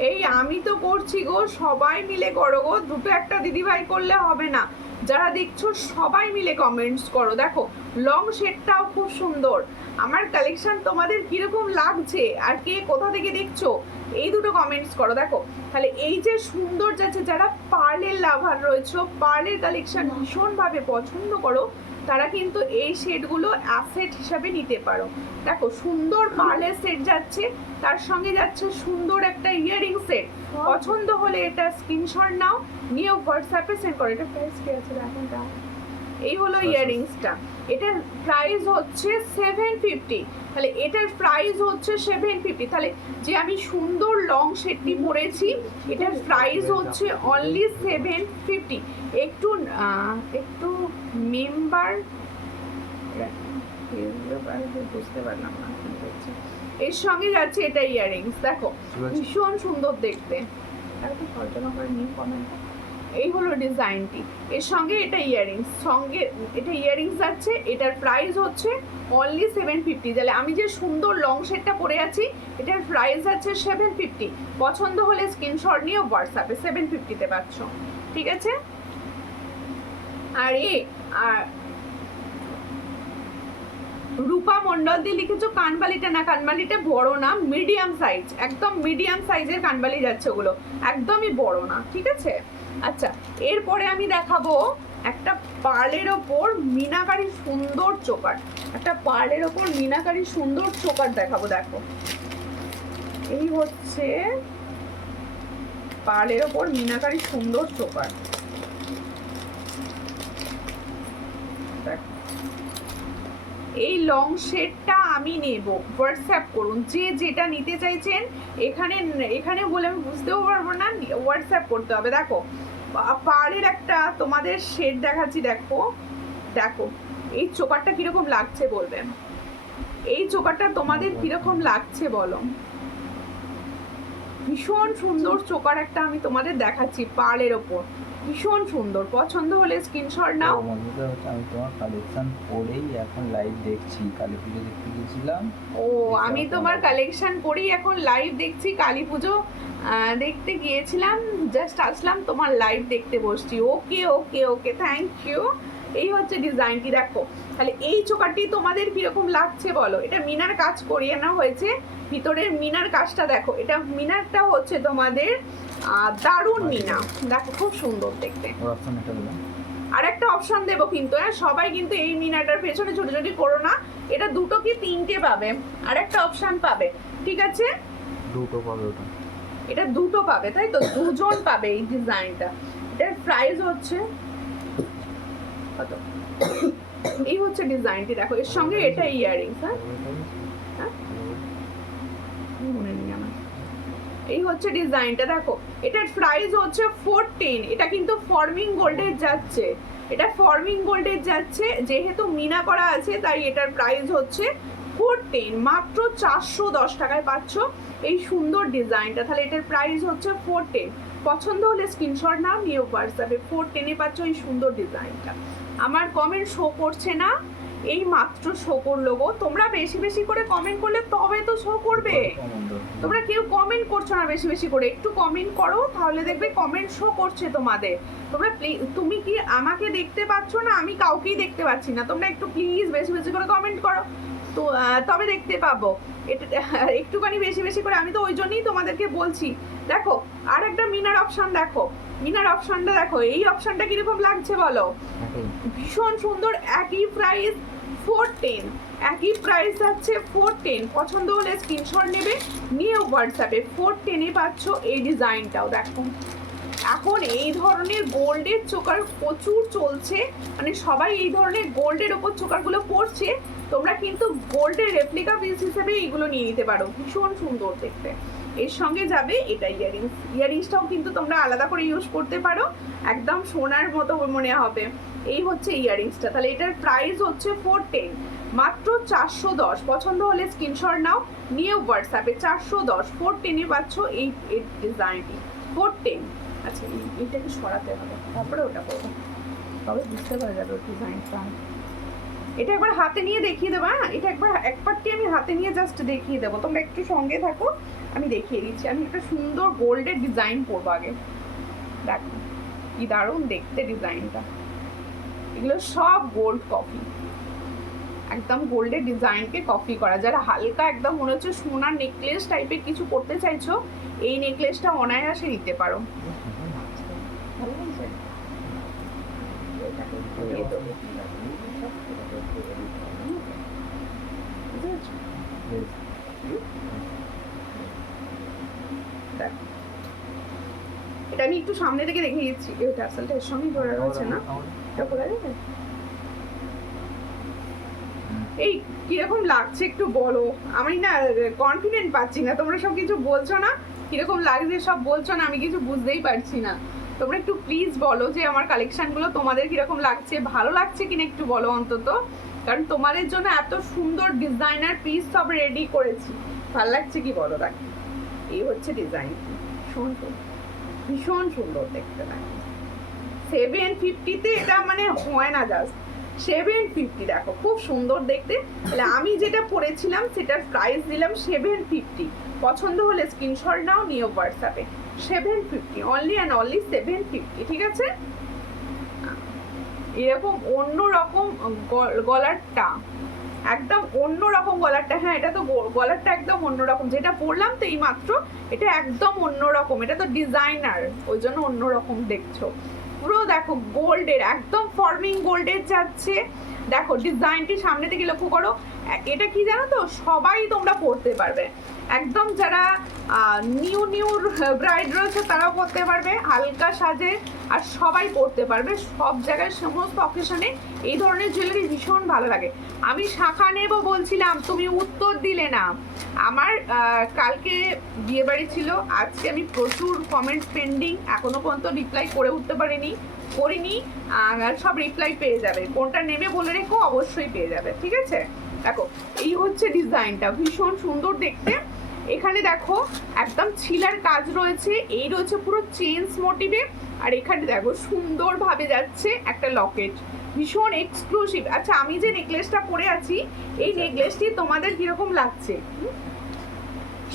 এই আমি তো করছি গো, সবাই মিলে করো গো, দুটো একটা দিদিভাই করলে হবে না। যারা দেখছো সবাই মিলে কমেন্টস করো। দেখো লং শেডটাও খুব সুন্দর। আমার কালেকশন তোমাদের কিরকম লাগছে আর কে কোথা থেকে দেখছো, এই দুটো কমেন্টস করো। দেখো তাহলে এই যে সুন্দর যাচ্ছে, যারা পার্লের লাভার রয়েছে, পার্লের কালেকশন ভীষণভাবে পছন্দ করো, তারা কিন্তু এই শেডগুলো অ্যাসেট হিসাবে নিতে পারো। দেখো সুন্দর পার্লের সেট যাচ্ছে, তার সঙ্গে যাচ্ছে সুন্দর একটা ইয়ারিং সেট। পছন্দ হলে এটা স্ক্রিনশট নাও, নিয়ে হোয়াটসঅ্যাপে সেন্ড করো। এটা প্রাইস কি আছে দেখুন, এই হলো ইয়ারিংসটা। এটার প্রাইস হচ্ছে 750। তাহলে এটার প্রাইস হচ্ছে 750। তাহলে যে আমি সুন্দর লং সেটটি পরেছি, এটার প্রাইস হচ্ছে অনলি 750। একটু মেম্বার বুঝতে পারলাম না। এর সঙ্গে যাচ্ছে এটা ইয়ারিংস, দেখো ভীষণ সুন্দর দেখতে। এই হলো ডিজাইনটি, এর সঙ্গে এটা ইয়ারিংস, সঙ্গে এটা ইয়ারিংস যাচ্ছে। এটার প্রাইস হচ্ছে অনলি 750। তাহলে আমি যে সুন্দর লং সেটটা পরে আছি, এটার প্রাইস আছে 750। পছন্দ হলে স্ক্রিনশট নিয়ে হোয়াটসঅ্যাপে 750-তে পাচ্ছ, ঠিক আছে। আর রূপা মন্ডল দিয়ে লিখেছো কানবালিটা, না কানবালিটা বড় না, মিডিয়াম সাইজ, একদম মিডিয়াম সাইজের কানবালি যাচ্ছে, ওগুলো একদমই বড় না, ঠিক আছে। আচ্ছা এরপরে আমি দেখাবো একটা পার্লের ওপর মিনাকারি সুন্দর চোকার, একটা পার্লের ওপর মিনাকারি সুন্দর চোকার দেখাবো। দেখো এই হচ্ছে পার্লের ওপর মিনাকারি সুন্দর চোকার। দেখো এই লং শেডটা আমি নেব, হোয়াটসঅ্যাপ করুন যে যেটা নিতে চাইছেন। এখানে বলে আমি বুঝতেও পারবো না, হোয়াটসঅ্যাপ করতে হবে। দেখো পাড়ের একটা তোমাদের শেড দেখাচ্ছি, দেখো দেখো এই চোকারটা কিরকম লাগছে বলবে, এই চোকারটা তোমাদের কিরকম লাগছে বলো। ভীষণ সুন্দর চোকার একটা আমি তোমাদের দেখাচ্ছি পাড়ের ওপর, ভীষণ সুন্দর। পছন্দ হলে স্ক্রিনশট নাও। বন্ধুরা হচ্ছে আমি তোমার কালেকশন পরেই এখন লাইভ দেখছি, কালী পুজো দেখতে গিয়েছিলাম। ও আমি তোমার কালেকশন করেই এখন লাইভ দেখছি, কালী পুজো দেখতে গিয়েছিলাম, জাস্ট আসলাম তোমার লাইভ দেখতে বসছি। ওকে ওকে ওকে, থ্যাংক ইউ। এই হচ্ছে ডিজাইনটি, দেখো তাহলে এই চোকারটি তোমাদের কিরকম লাগছে বলো। এটা মিনার কাজ করিয়ে নেওয়া হয়েছে, ভিতরের মিনার কাজটা দেখো, এটা মিনারটা হচ্ছে তোমাদের দারুণ মিনা, দেখো খুব সুন্দর দেখতে। আর একটা অপশন দেবো কিন্তু, হ্যাঁ সবাই কিন্তু এই মিনাটার পেছনে ছোটাছুটি করো না, এটা দুটো কি তিনটে পাবে, আর একটা অপশন পাবে, ঠিক আছে? দুটো পাবে ওটা, এটা দুটো পাবে, তাই তো, দুজন পাবে এই ডিজাইনটা। এটার প্রাইস হচ্ছে কত? এই হচ্ছে ডিজাইনটি, দেখো এর সঙ্গে এটা ইয়াররিংস, হ্যাঁ মনে নেই আমার। এই হচ্ছে ডিজাইনটা, দেখো এটার প্রাইস হচ্ছে 14। এটা কিন্তু ফর্মিং গোল্ডের যাচ্ছে, এটা ফর্মিং গোল্ডের যাচ্ছে, যেহেতু মিনা করা আছে তাই এটার প্রাইস হচ্ছে 14, মাত্র 410 টাকায় পাচ্ছ এই সুন্দর ডিজাইনটা। তাহলে এটার প্রাইস হচ্ছে 14। পছন্দ হলে স্ক্রিনশট নাও, নিয়ে হোয়াটসঅ্যাপে 14-এ পাচ্ছ এই সুন্দর ডিজাইনটা। আমার কমেন্ট শো করছে না, এই মাত্র শো করলো গো। তোমরা বেশি বেশি করে কমেন্ট করলে তবে তো শো করবে। তোমরা কেউ কমেন্ট করছো না বেশি বেশি করে, একটু কমেন্ট করো তাহলে দেখবে কমেন্ট শো করছে তোমাদের। তোমরা তুমি কি আমাকে দেখতে পাচ্ছ না? আমি কাউকেই দেখতে পাচ্ছি না। তোমরা একটু প্লিজ বেশি বেশি করে কমেন্ট করো, তো তবে দেখতে পাবো। এটা একটুখানি বেশি বেশি করে, আমি তো ওই জন্যই তোমাদেরকে বলছি। দেখো আর একটা মিনার অপশন, দেখো মিনার অপশনটা দেখো, এই অপশনটা কিরকম লাগছে বলো। ভীষণ সুন্দর, একই প্রাইস 14, একই প্রাইস আছে 14। পছন্দ হলে স্ক্রিনশট নেবে, নিয়ে হোয়াটসঅ্যাপে 14-এ পাচ্ছ এই ডিজাইনটাও। দেখো এখন এই ধরনের গোল্ডের চোকার প্রচুর চলছে, মানে সবাই এই ধরনের গোল্ডের ওপর চোকারগুলো পরছে। তোমরা কিন্তু গোল্ডের রেপ্লিকা পিস হিসেবে এইগুলো নিয়ে নিতে পারো, ভীষণ সুন্দর দেখতে। এর সঙ্গে যাবে এটা ইয়াররিংস, ইয়াররিংসটাও কিন্তু তোমরা আলাদা করে ইউজ করতে পারো, একদম সোনার মতো মনে হবে। এই হচ্ছে ইয়াররিংসটা, তাহলে এটার প্রাইস হচ্ছে 14, মাত্র 410। পছন্দ হলে স্ক্রিনশট নাও, নিয়ে হোয়াটসঅ্যাপে 410 14-এ পাচ্ছ এই ডিজাইনটি 14। আচ্ছা এইটাকে সরাতে হবে, তারপরে ওটা করবো, তবে বুঝতে পারা যাবে ডিজাইনটা। এটা একবার হাতে নিয়ে দেখিয়ে দেবো, হ্যাঁ এটা একবারটি আমি হাতে নিয়ে জাস্ট দেখিয়ে দেবো, তোমরা একটু সঙ্গে থাকো, আমি দেখিয়ে দিচ্ছি। আমি একটা সুন্দর গোল্ডের ডিজাইন করবো আগে, দেখো কি দারুণ দেখতে ডিজাইনটা। এগুলো সব গোল্ড কপি, একদম গোল্ডের ডিজাইনকে কপি করা। যারা হালকা একদম মনে হচ্ছে সোনার নেকলেস টাইপের কিছু করতে চাইছো, এই নেকলেসটা অনায়াসে নিতে পারো। ভালো লাগছে? এটা আমি একটু সামনে থেকে দেখে দিচ্ছি, এটা আসলটা এর সঙ্গে ধরে রয়েছে না, এটা খোলা যাবে? এই কিরকম লাগছে একটু বলো, আমি না কনফিডেন্ট পাচ্ছি না। তোমরা সব কিছু বলছো না, কিরকম লাগছে সব বলছো না, আমি কিছু বুঝতেই পারছি না। তোমরা একটু প্লিজ বলো যে আমার কালেকশনগুলো তোমাদের কিরকম লাগছে, ভালো লাগছে কিনা একটু বলো অন্তত, কারণ তোমাদের জন্য এত সুন্দর ডিজাইনার পিস সব রেডি করেছি। ভালো লাগছে কি বলো। দেখ এই হচ্ছে ডিজাইন, ভীষণ সুন্দর দেখতে। দেখো 750-তে এটা মানে হয় না, জাস্ট 750। দেখো খুব সুন্দর দেখতে। তাহলে আমি যেটা পরেছিলাম সেটার প্রাইস দিলাম 750। পছন্দ হলে স্ক্রিনশট নাও, নিয়ে হোয়াটসঅ্যাপে 750, অনলি অ্যান্ড অনলি 750, ঠিক আছে? এরকম অন্যরকম গলারটা, একদম অন্যরকম গলারটা। হ্যাঁ এটা তো গলারটা একদম অন্যরকম, যেটা পরলাম তো এই মাত্র, এটা একদম অন্যরকম। এটা তো ডিজাইনার, ওই জন্য অন্যরকম দেখছো পুরো। দেখো গোল্ডের, একদম ফর্মিং গোল্ডের যাচ্ছে, দেখো ডিজাইনটি সামনে থেকে লক্ষ্য করো, এটা কি জানো তো, সবাই তোমরা পরতে পারবে, একদম যারা নিউ ব্রাইড রয়েছে তারাও পরতে পারবে, হালকা সাজে আর সবাই পরতে পারবে, সব জায়গায় সমস্ত অকেশনে এই ধরনের জুয়েলারি ভীষণ ভালো লাগে। আমি শাখা নেব বলছিলাম, তুমি উত্তর দিলে না। আমার কালকে বিয়েবাড়ি ছিল, আজকে আমি প্রচুর কমেন্ট পেন্ডিং, এখনো পর্যন্ত রিপ্লাই করে উঠতে করিনি, সব রিপ্লাই পেয়ে যাবে, কোনটা নেবে বলে রেখো, অবশ্যই পেয়ে যাবে, ঠিক আছে। দেখো এই হচ্ছে ডিজাইনটা, ভীষণ সুন্দর দেখতে। এখানে দেখো একদম ছিলার কাজ রয়েছে, এই রয়েছে পুরো চেইনস মোটিভে, আর এখানে দেখো সুন্দরভাবে যাচ্ছে একটা লকেট, ভীষণ এক্সক্লুসিভ। আচ্ছা আমি যে নেকলেসটা পরে আছি, এই নেকলেসটি তোমাদের কিরকম লাগছে?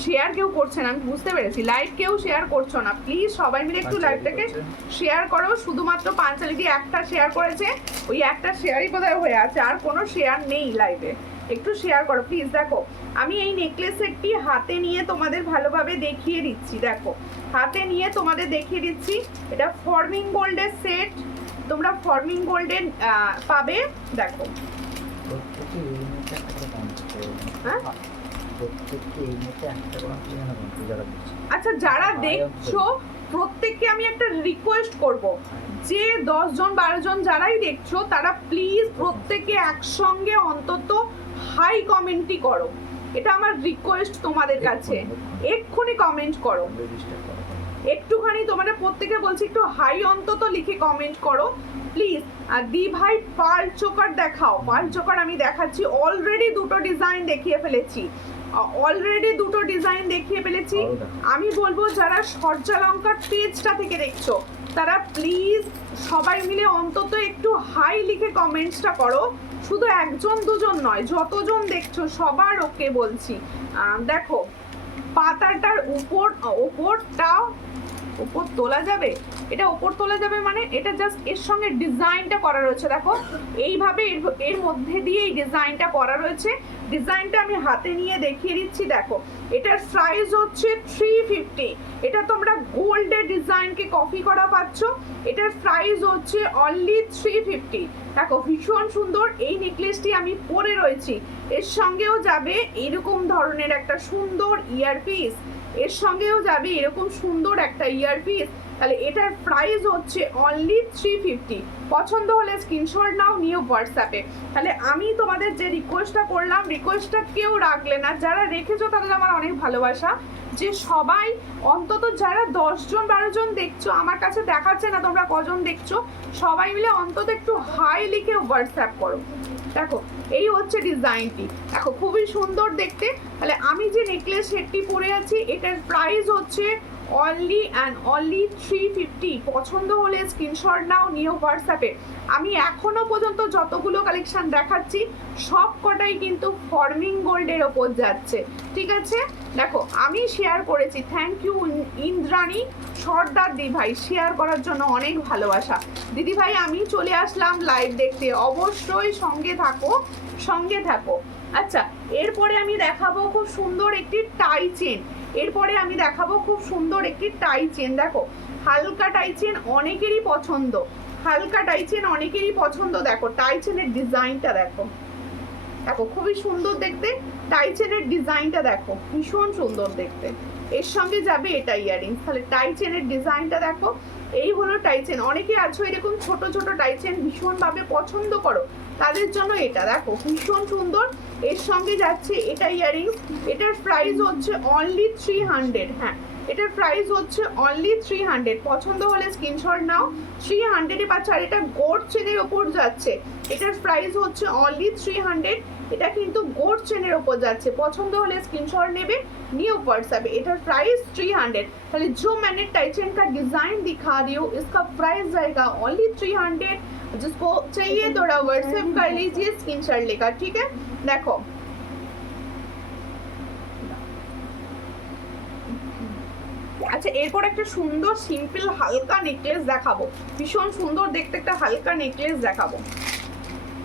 শেয়ার কেউ করছে না, আমি বুঝতে পেরেছি, লাইভ কেউ শেয়ার করছো না, প্লিজ সবাই মিলে একটু লাইভটাকে শেয়ার করো। শুধুমাত্র পাঞ্চালিদি একটা শেয়ার করেছে, ওই একটা শেয়ারই বোধহয় হয়ে আছে, আর কোনো শেয়ার নেই লাইভে, একটু শেয়ার করো প্লিজ। দেখো আমি এই নেকলেস সেটটি হাতে নিয়ে তোমাদের ভালোভাবে দেখিয়ে দিচ্ছি, দেখো হাতে নিয়ে তোমাদের দেখিয়ে দিচ্ছি, এটা ফর্মিং গোল্ডের সেট, তোমরা ফর্মিং গোল্ডের পাবে। দেখো হ্যাঁ আচ্ছা যারা দেখছো প্রত্যেককে আমি একটা রিকোয়েস্ট করব, যে 10 জন 12 জন যারাই দেখছো তারা প্লিজ প্রত্যেকে একসঙ্গে অন্তত হাই কমেন্টই করো, এটা আমার রিকোয়েস্ট তোমাদের কাছে, এক্ষুনি কমেন্ট করো, একটুখানি তোমাদের প্রত্যেকে বলছি একটু হাই অন্তত লিখে কমেন্ট করো প্লিজ। আর দি ভাই পার্ল চোকার দেখাও, পার্ল চোকার আমি দেখাচ্ছি, অলরেডি দুটো ডিজাইন দেখিয়ে ফেলেছি, আমি বলবো যারা সূর্যালঙ্কার পেজটা থেকে দেখছো তারা প্লিজ সবাই মিলে অন্তত একটু হাই লিখে কমেন্টসটা করো, শুধু একজন দুজন নয়, যতজন দেখছো সবার ওকে বলছি। দেখো পাতাটার উপরটাও উপর তোলা যাবে, এটা উপর তোলা যাবে মানে এটা জাস্ট এর সঙ্গে ডিজাইনটা করা রয়েছে, দেখো এইভাবে এর মধ্যে দিয়ে এই ডিজাইনটা করা রয়েছে, ডিজাইনটা আমি হাতে নিয়ে দেখিয়ে দিচ্ছি। দেখো এটার প্রাইস হচ্ছে 350, এটা তোমরা গোল্ডের ডিজাইনকে কপি করা পাচ্ছ, এটার প্রাইস হচ্ছে অনলি 350। দেখো ভীষণ সুন্দর এই নেকলেসটি আমি পরে রয়েছি, এর সঙ্গেও যাবে এরকম ধরনের একটা সুন্দর ইয়ারপিস, এর সঙ্গেও যাবে এরকম সুন্দর একটা ইয়ারপিস, তাহলে এটার প্রাইস হচ্ছে অনলি 350। পছন্দ হলে স্ক্রিনশট নাও, নিও হোয়াটসঅ্যাপে। তাহলে আমি তোমাদের যে রিকোয়েস্টটা করলাম, রিকোয়েস্টটা কেউ রাখলে না, যারা রেখেছো তাদের আমার অনেক ভালোবাসা, যে সবাই অন্তত যারা 10 জন 12 জন দেখছো, আমার কাছে দেখাচ্ছে না তোমরা কজন দেখছো, সবাই মিলে অন্তত একটু হাই লিখে হোয়াটসঅ্যাপ করো। দেখো এই হচ্ছে ডিজাইনটি, দেখো খুবই সুন্দর দেখতে। তাহলে আমি যে নেকলেস সেটটি পরে আছি এটার প্রাইস হচ্ছে অনলি অ্যান্ড অনলি 350। পছন্দ হলে স্ক্রিনশট নাও, নিও হোয়াটসঅ্যাপে। আমি এখনো পর্যন্ত যতগুলো কালেকশন দেখাচ্ছি সব কটাই কিন্তু ফর্মিং গোল্ডের ওপর যাচ্ছে, ঠিক আছে। দেখো আমি শেয়ার করেছি, থ্যাংক ইউ ইন্দ্রাণী সর্দার দি ভাই, শেয়ার করার জন্য অনেক ভালোবাসা। দিদি ভাই আমি চলে আসলাম লাইভ দেখতে, অবশ্যই সঙ্গে থাকো। আচ্ছা এরপরে আমি দেখাবো খুব সুন্দর একটি টাই চেন, দেখো হালকা টাই চেন অনেকেরই পছন্দ, দেখো টাই চেনের ডিজাইনটা দেখো খুবই সুন্দর দেখতে, টাই চেনের ডিজাইনটা দেখো ভীষণ সুন্দর দেখতে, এর সঙ্গে যাবে এটা ইয়ারিংস। তাহলে টাই চেনের ডিজাইনটা দেখো, এই হলো টাই চেন। অনেকে আছো এরকম ছোট ছোট টাই চেন ভীষণভাবে পছন্দ করো, তাদের জন্য এটা দেখো ভীষণ সুন্দর, এর সঙ্গে যাচ্ছে এটা ইয়ারিংস, এটার প্রাইস হচ্ছে অনলি 300। হ্যাঁ এটার প্রাইস হচ্ছে অনলি 300, পছন্দ হলে স্ক্রিনশট নাও, 300-এ পাচ্ছ। আর এটা গোল্ড চেনের ওপর যাচ্ছে, এটার প্রাইস হচ্ছে অনলি 300, এটা কিন্তু গোল্ড চেনের ওপর যাচ্ছে, পছন্দ হলে স্ক্রিনশট নেবে, নিউ व्हाट्सएप। এটার প্রাইস 300। তাহলে जो मैंने टाइचन का डिजाइन दिखा रही हूँ इसका प्राइस जाएगा ओनली 300, जिसको चाहिए थोड़ा व्हाट्सएप कर लीजिए स्क्रीनशॉट लेकर, ठीक है। देखो আচ্ছা এরপর একটা সুন্দর সিম্পল হালকা নেকলেস দেখাবো, ভীষণ সুন্দর দেখতে একটা হালকা নেকলেস দেখাবো।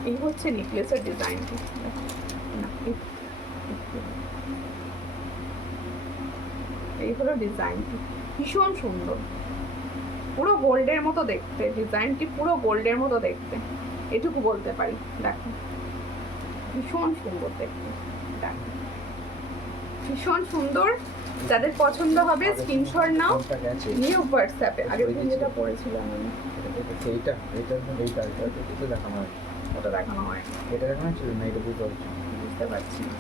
এই হচ্ছে নেকলেসের ডিজাইনটি, এই হলো ডিজাইনটি, ভীষণ সুন্দর, পুরো গোল্ডের মতো দেখতে ডিজাইনটি, পুরো গোল্ডের মতো দেখতে। এটুকু বলতে পারি। দেখো ভীষণ সুন্দর দেখতে, দেখো ভীষণ সুন্দর। যাদের পছন্দ হবে স্ক্রিনশট নাও, কোনটা গেছে নিউ হোয়াটসঅ্যাপে। আগের দিন যেটা পড়েছিলাম আমি এইটা এটা দেখানো হয়, ওটা দেখানো হয়, এটা দেখানো ছিল না, এটা বুঝতে পারছি। বুঝতে পারছি না।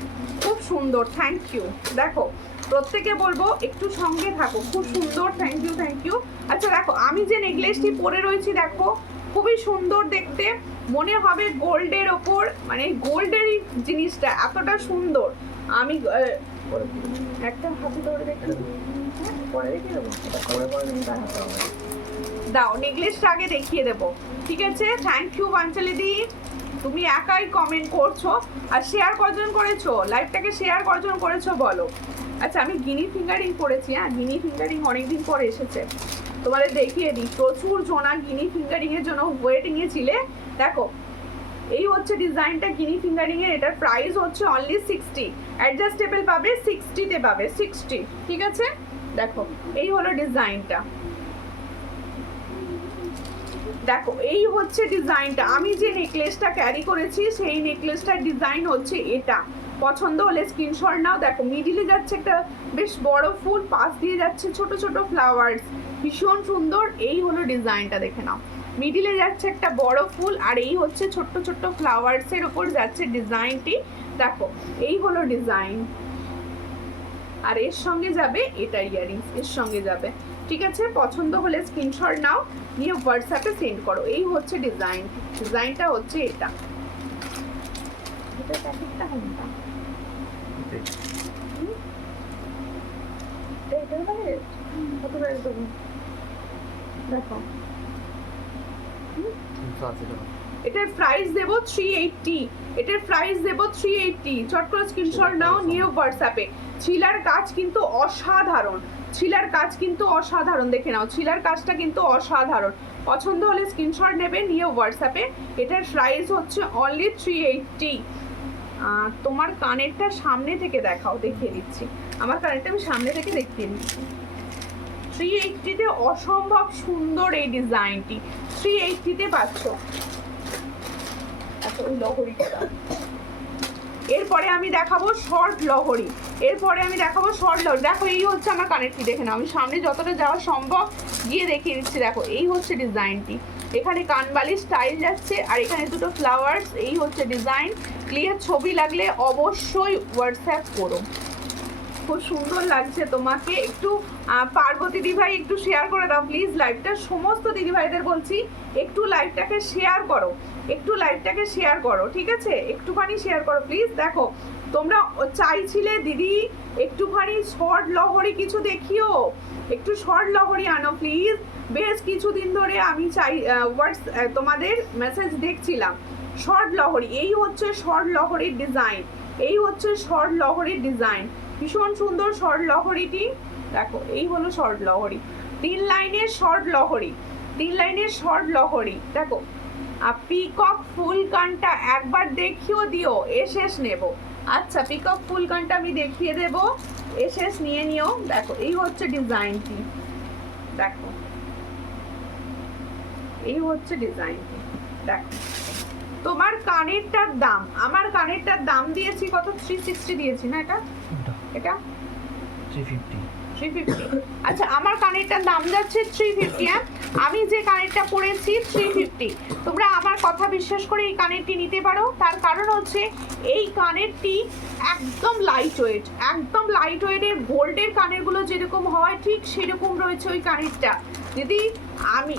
খুব সুন্দর, থ্যাংক ইউ। দেখো প্রত্যেকে বলবো একটু সঙ্গে থাকো, খুব সুন্দর, থ্যাংক ইউ থ্যাংক ইউ। আচ্ছা দেখো আমি যে নেকলেসটি পরে রয়েছি দেখো খুবই সুন্দর দেখতে, মনে হবে গোল্ডের ওপর, মানে গোল্ডেরই জিনিসটা এতটা সুন্দর। আমি পরে দিয়ে দেবো। একটা হাতে ধরে দেখি, পরে রেখে দেবো, এটা পরে পরে তুমি দেখাতে হবে। দাও নেকলেসটা আগে দেখিয়ে দেবো, ঠিক আছে? থ্যাংক ইউ বাঞ্চালি দি, তুমি একাই কমেন্ট করছো। আর শেয়ার কজন করেছো, লাইভটাকে শেয়ার কজন করেছো বলো। আচ্ছা আমি গিনি ফিঙ্গারিং করেছি, হ্যাঁ গিনি ফিঙ্গারিং অনেকদিন পরে এসেছে, তোমাদের দেখিয়ে দিই। প্রচুর জনা গিনি ফিঙ্গারিং এর জন্য ওয়েটিং এ ছিলে। দেখো এই হচ্ছে ডিজাইনটা গিনি ফিঙ্গারিং এর, এটার প্রাইস হচ্ছে অনলি 60, অ্যাডজাস্টেবল পাবে 60 তে পাবে, 60, ঠিক আছে? দেখো এই হলো ডিজাইনটা, দেখো এই হচ্ছে ডিজাইনটা। আমি যে নেকলেসটা ক্যারি করেছি সেই নেকলেসটার ডিজাইন হচ্ছে এটা। পছন্দ হলে স্ক্রিনশট নাও। দেখো মিডিলে যাচ্ছে একটা বেশ বড় ফুল, পাশ দিয়ে যাচ্ছে ছোট ছোট ফ্লাওয়ার্স, ভীষণ সুন্দর। এই হলো ডিজাইনটা, দেখে নাও। মিডিলে যাচ্ছে একটা বড় ফুল আর এই হচ্ছে ছোট্ট ছোট্ট ফ্লাওয়ার্সের উপর যাচ্ছে ডিজাইনটি। দেখো এই হলো ডিজাইন, আর এর সঙ্গে যাবে এটা ইয়ারিংস, এর সঙ্গে যাবে, ঠিক আছে? পছন্দ হলে স্ক্রিনশট নাও, নিয়ে হোয়াটসঅ্যাপে সেন্ড করো। এই হচ্ছে ডিজাইন, ডিজাইনটা হচ্ছে এটা। এটা প্যাকেটটা কোনটা? এটার বাইরে কত বাইরে দেবো? দেখো এটার প্রাইস দেব 380, এটার প্রাইস দেব 380। চট করে স্ক্রিনশট নাও, নিয়ে হোয়াটসঅ্যাপে। ছিলার কাজ কিন্তু অসাধারণ, ছিলার কাজ কিন্তু অসাধারণ, দেখে নাও ছিলার কাজটা কিন্তু অসাধারণ। পছন্দ হলে স্ক্রিনশট নেবে, নিয়ে হোয়াটসঅ্যাপে। এটার প্রাইস হচ্ছে অনলি 380। তোমার কানেরটা সামনে থেকে দেখাও, দেখিয়ে দিচ্ছি। আমার কানেরটা আমি সামনে থেকে দেখিয়ে দিচ্ছি। 380-তে অসম্ভব সুন্দর এই ডিজাইনটি, 380-তে পাচ্ছ। আচ্ছা ওই লহরিটা দাও। এরপরে আমি দেখাবো শর্ট লহরি, এরপরে আমি দেখাবো শর্ট লহরি। দেখো এই হচ্ছে আমার কানেরটি, দেখে নাও। আমি সামনে যতটা যাওয়া সম্ভব গিয়ে দেখিয়ে দিচ্ছি। দেখো এই হচ্ছে ডিজাইনটি, এখানে কানবালি স্টাইল যাচ্ছে আর এখানে দুটো ফ্লাওয়ার্স। এই হচ্ছে ডিজাইন। ক্লিয়ার ছবি লাগলে অবশ্যই হোয়াটসঅ্যাপ করো। খুব সুন্দর লাগছে তোমাকে। একটু পার্বতী দিদিভাই একটু শেয়ার করে দাও প্লিজ লাইভটা। সমস্ত দিদিভাইদের বলছি একটু লাইভটাকে শেয়ার করো, একটু লাইভটাকে শেয়ার করো, ঠিক আছে? একটুখানি শেয়ার করো প্লিজ। দেখো তোমরা চাইছিলে দিদি একটুখানি শর্ট লহরি কিছু দেখিও, একটু শর্ট লহরি আনো প্লিজ। বেশ কিছুদিন ধরে আমি চাই তোমাদের মেসেজ দেখছিলাম শর্ট লহরি। এই হচ্ছে শর্ট লহরির ডিজাইন, এই হচ্ছে শর্ট লহরির ডিজাইন, ভীষণ সুন্দর শর্ট লহরিটি। দেখো এই হলো শর্ট লহরি, 3 লাইনের শর্ট লহরি, 3 লাইনের শর্ট লহরি। দেখো পিকক ফুল কানটা একবার দেখিও দিও, শেষ নেব। আচ্ছা পিকক ফুল কানটা আমি দেখিয়ে দেব, শেষ নিয়ে নিও। দেখো এই হচ্ছে ডিজাইনটি, দেখো এই হচ্ছে ডিজাইনটি। দেখো তোমার কানেরটার দাম, আমার কানেরটার দাম দিয়েছি কত? 360 দিয়েছি না? এটা এটা 350। আচ্ছা আমার কানেরটার দাম যাচ্ছে 350। হ্যাঁ আমি যে কানেরটা পরেছি 350। তোমরা আমার কথা বিশ্বাস করে এই কানেরটি নিতে পারো। তার কারণ হচ্ছে এই কানেরটি একদম লাইট ওয়েট, একদম লাইট ওয়েটের। গোল্ডের কানেরগুলো যেরকম হয় ঠিক সেরকম রয়েছে ওই কানেরটা। দিদি আমি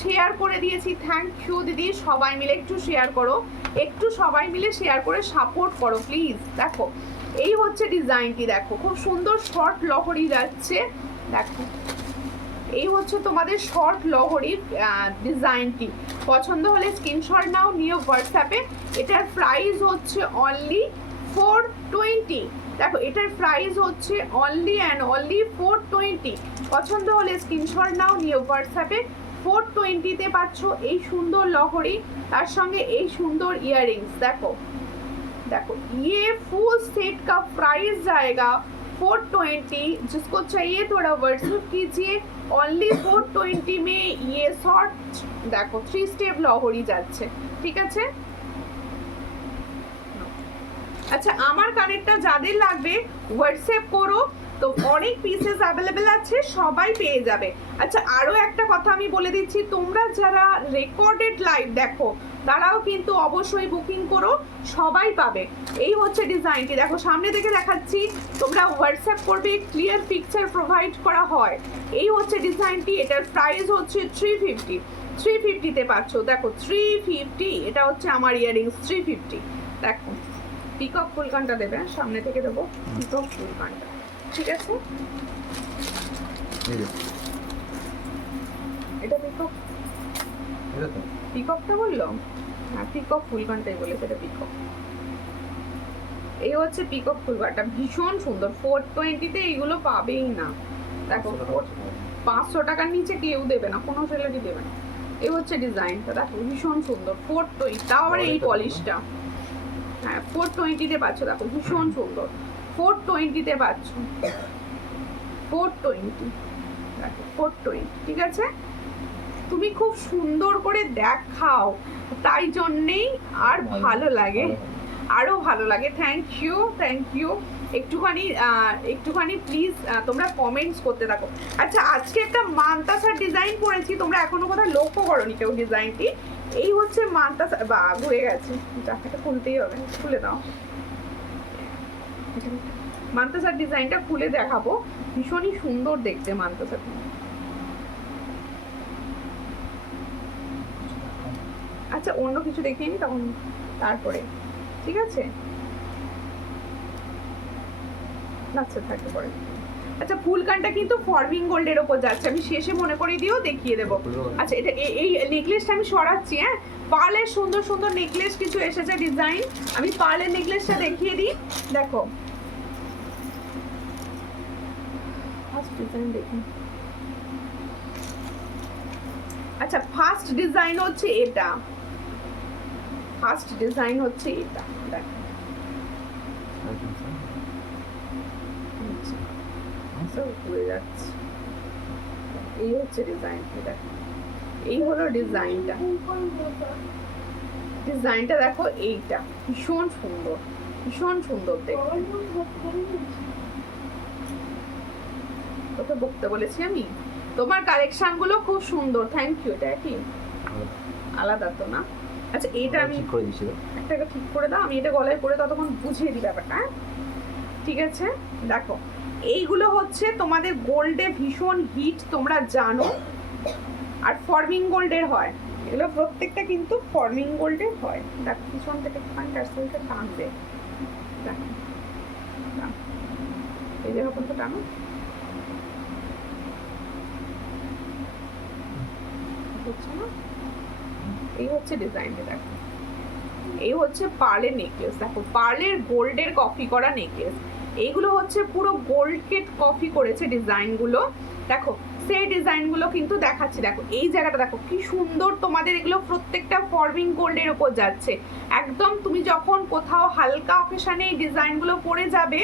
শেয়ার করে দিয়েছি, থ্যাংক ইউ দিদি। সবাই মিলে একটু শেয়ার করো, একটু সবাই মিলে শেয়ার করে সাপোর্ট করো প্লিজ। দেখো এই হচ্ছে ডিজাইনটি, দেখো খুব সুন্দর শর্ট লহরি যাচ্ছে। দেখো এই হচ্ছে তোমাদের শর্ট লহরির ডিজাইনটি। পছন্দ হলে স্ক্রিনশট নাও, নিয়ে হোয়াটসঅ্যাপে। এটার প্রাইস হচ্ছে অনলি 420। দেখো এটার প্রাইস হচ্ছে অনলি অ্যান্ড অনলি 420। পছন্দ হলে স্ক্রিনশট নাও, নিয়ে হোয়াটসঅ্যাপে। 420-তে পাচ্ছ এই সুন্দর লহরি, তার সঙ্গে এই সুন্দর ইয়াররিংস। দেখো देखो ये फुल सेट का प्राइस जाएगा 420। जिसको चाहिए थोड़ा व्हाट्सएप कीजिए। ओनली 420 में ये शॉर्ट देखो 3 स्टेप लहरी जाচ্ছে। ঠিক আছে। আচ্ছা আমার কানেরটা যাদের লাগবে হোয়াটসঅ্যাপ করো, তো অনেক পিসেস অ্যাভেলেবেল আছে, সবাই পেয়ে যাবে। আচ্ছা আরো একটা কথা আমি বলে দিচ্ছি, তোমরা যারা রেকর্ডেড লাইভ দেখো তারাও কিন্তু অবশ্যই বুকিং করো, সবাই পাবে। এই হচ্ছে ডিজাইনটি, দেখো সামনে থেকে দেখাচ্ছি, তোমরা হোয়াটসঅ্যাপ করবে, ক্লিয়ার পিকচার প্রোভাইড করা হয়। এই হচ্ছে ডিজাইনটি, এটার প্রাইস হচ্ছে 350, 350-তে পাচ্ছ। দেখো 350, এটা হচ্ছে আমার ইয়ারিংস 350। দেখো পিকক ফুলকানটা দেবে, সামনে থেকে দেবো পিকক ফুলকানটা, ঠিক আছে। এটা পিকক, পিককটা বললো, হ্যাঁ পিকক ফুলকানটাই বলেছে, এটা পিকক। এই হচ্ছে পিকক ফুলকানটা, ভীষণ সুন্দর। 420-তে এইগুলো পাবেই না। দেখো 500 টাকার নিচে কেউ দেবে না, কোনো সেলারই দেবে না। এই হচ্ছে ডিজাইনটা, দেখো ভীষণ সুন্দর। 420, তাও আবার এই পলিশটা। হ্যাঁ 420-তে পাচ্ছ, দেখো ভীষণ সুন্দর। 420-তে পাচ্ছ, 420, দেখো 420, ঠিক আছে। তুমি খুব সুন্দর করে দেখাও, তাই জন্যেই আর ভালো লাগে, আরো ভালো লাগে। Thank you, thank you. একটুখানি প্লিজ তোমরা কমেন্টস করতে থাকো। আচ্ছা আজকে একটা মান্তাসার ডিজাইন করেছি, তোমরা এখনো কোথাও লক্ষ্য করোনি কেউ ডিজাইনটি। এই হচ্ছে মান্তাসা, বা ঘুরে গেছে, চাকাটা খুলতেই হবে, খুলে দাও। মান্তাসার ডিজাইনটা খুলে দেখাবো, ভীষণই সুন্দর দেখতে মান্তাসার। আচ্ছা অন্য কিছু দেখিয়ে নি তখন, তারপরে, ঠিক আছে। আচ্ছা থাকে পরে। আচ্ছা ফুলকানটা কিন্তু ফর্মিং গোল্ডের ওপর যাচ্ছে, আমি শেষে মনে করে দিয়েও দেখিয়ে দেবো। আচ্ছা এটা এই নেকলেসটা আমি সরাচ্ছি, হ্যাঁ পার্লের সুন্দর সুন্দর নেকলেস কিছু এসেছে ডিজাইন, আমি পার্লের নেকলেসটা দেখিয়ে দিই। দেখো ফার্স্ট ডিজাইন দেখুন। আচ্ছা ফার্স্ট ডিজাইন হচ্ছে এটা, ফার্স্ট ডিজাইন হচ্ছে এটা, দেখো ঘুরে যাচ্ছে। এই হচ্ছে ডিজাইনটা, দেখো এই হলো ডিজাইনটা, ডিজাইনটা দেখো এইটা ভীষণ সুন্দর, ভীষণ সুন্দর দেখতে। তোকে বলতে বলেছি আমি, তোমার কালেকশন গুলো খুব সুন্দর, থ্যাংক ইউ। এটা কি আলাদা তো না? আচ্ছা এটা আমি একটাকে ঠিক করে দাও, আমি এটা গলায় পরে ততক্ষণ বুঝিয়ে দিই ব্যাপারটা, হ্যাঁ ঠিক আছে। দেখো এইগুলো হচ্ছে তোমাদের গোল্ডে ভীষণ হিট, তোমরা জানো, আর ফর্মিং গোল্ডের হয় এগুলো, প্রত্যেকটা কিন্তু ফর্মিং গোল্ডের হয়। দেখো পিছন থেকে টার্সেলটা টানবে, দেখো এই জায়গা পর্যন্ত টানো, হচ্ছে না? এই হচ্ছে ডিজাইনটা, দেখো এই হচ্ছে পার্লের নেকলেস, দেখো পার্লের গোল্ডের কপি করা নেকলেস। এইগুলো হচ্ছে পুরো গোল্ডকে কপি করেছে ডিজাইনগুলো, দেখো সেই ডিজাইনগুলো কিন্তু দেখাচ্ছি। দেখো এই জায়গাটা দেখো কি সুন্দর, তোমাদের এগুলো প্রত্যেকটা ফর্মিং গোল্ডের ওপর যাচ্ছে একদম। তুমি যখন কোথাও হালকা অকেশনে এই ডিজাইনগুলো পরে যাবে,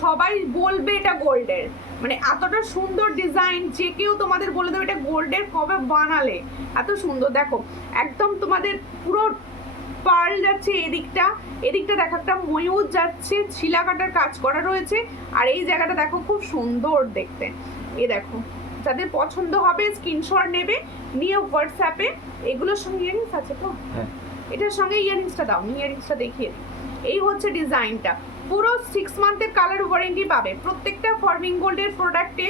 সবাই বলবে এটা গোল্ডের, মানে এতটা সুন্দর ডিজাইন, যে কেউ তোমাদের বলে দেবে এটা গোল্ডের, কবে বানালে, এত সুন্দর। দেখো একদম তোমাদের পুরো পার্ল যাচ্ছে এদিকটা, এদিকটা দেখো একটা ময়ূর যাচ্ছে, ছিলা কাটার কাজ করা রয়েছে, আর এই জায়গাটা দেখো খুব সুন্দর দেখতে। এ দেখো যাদের পছন্দ হবে স্ক্রিনশট নেবে, নিয়ে হোয়াটসঅ্যাপে, এগুলোর সঙ্গে ইয়ারিংস আছে তো, এটার সঙ্গে ইয়ারিংসটা দাও, আমি ইয়ারিংসটা দেখিয়ে দিই। এই হচ্ছে ডিজাইনটা, পুরো 6 মান্থের কালার ওয়ারেন্টি পাবে, প্রত্যেকটা ফর্মিং গোল্ডের প্রোডাক্টে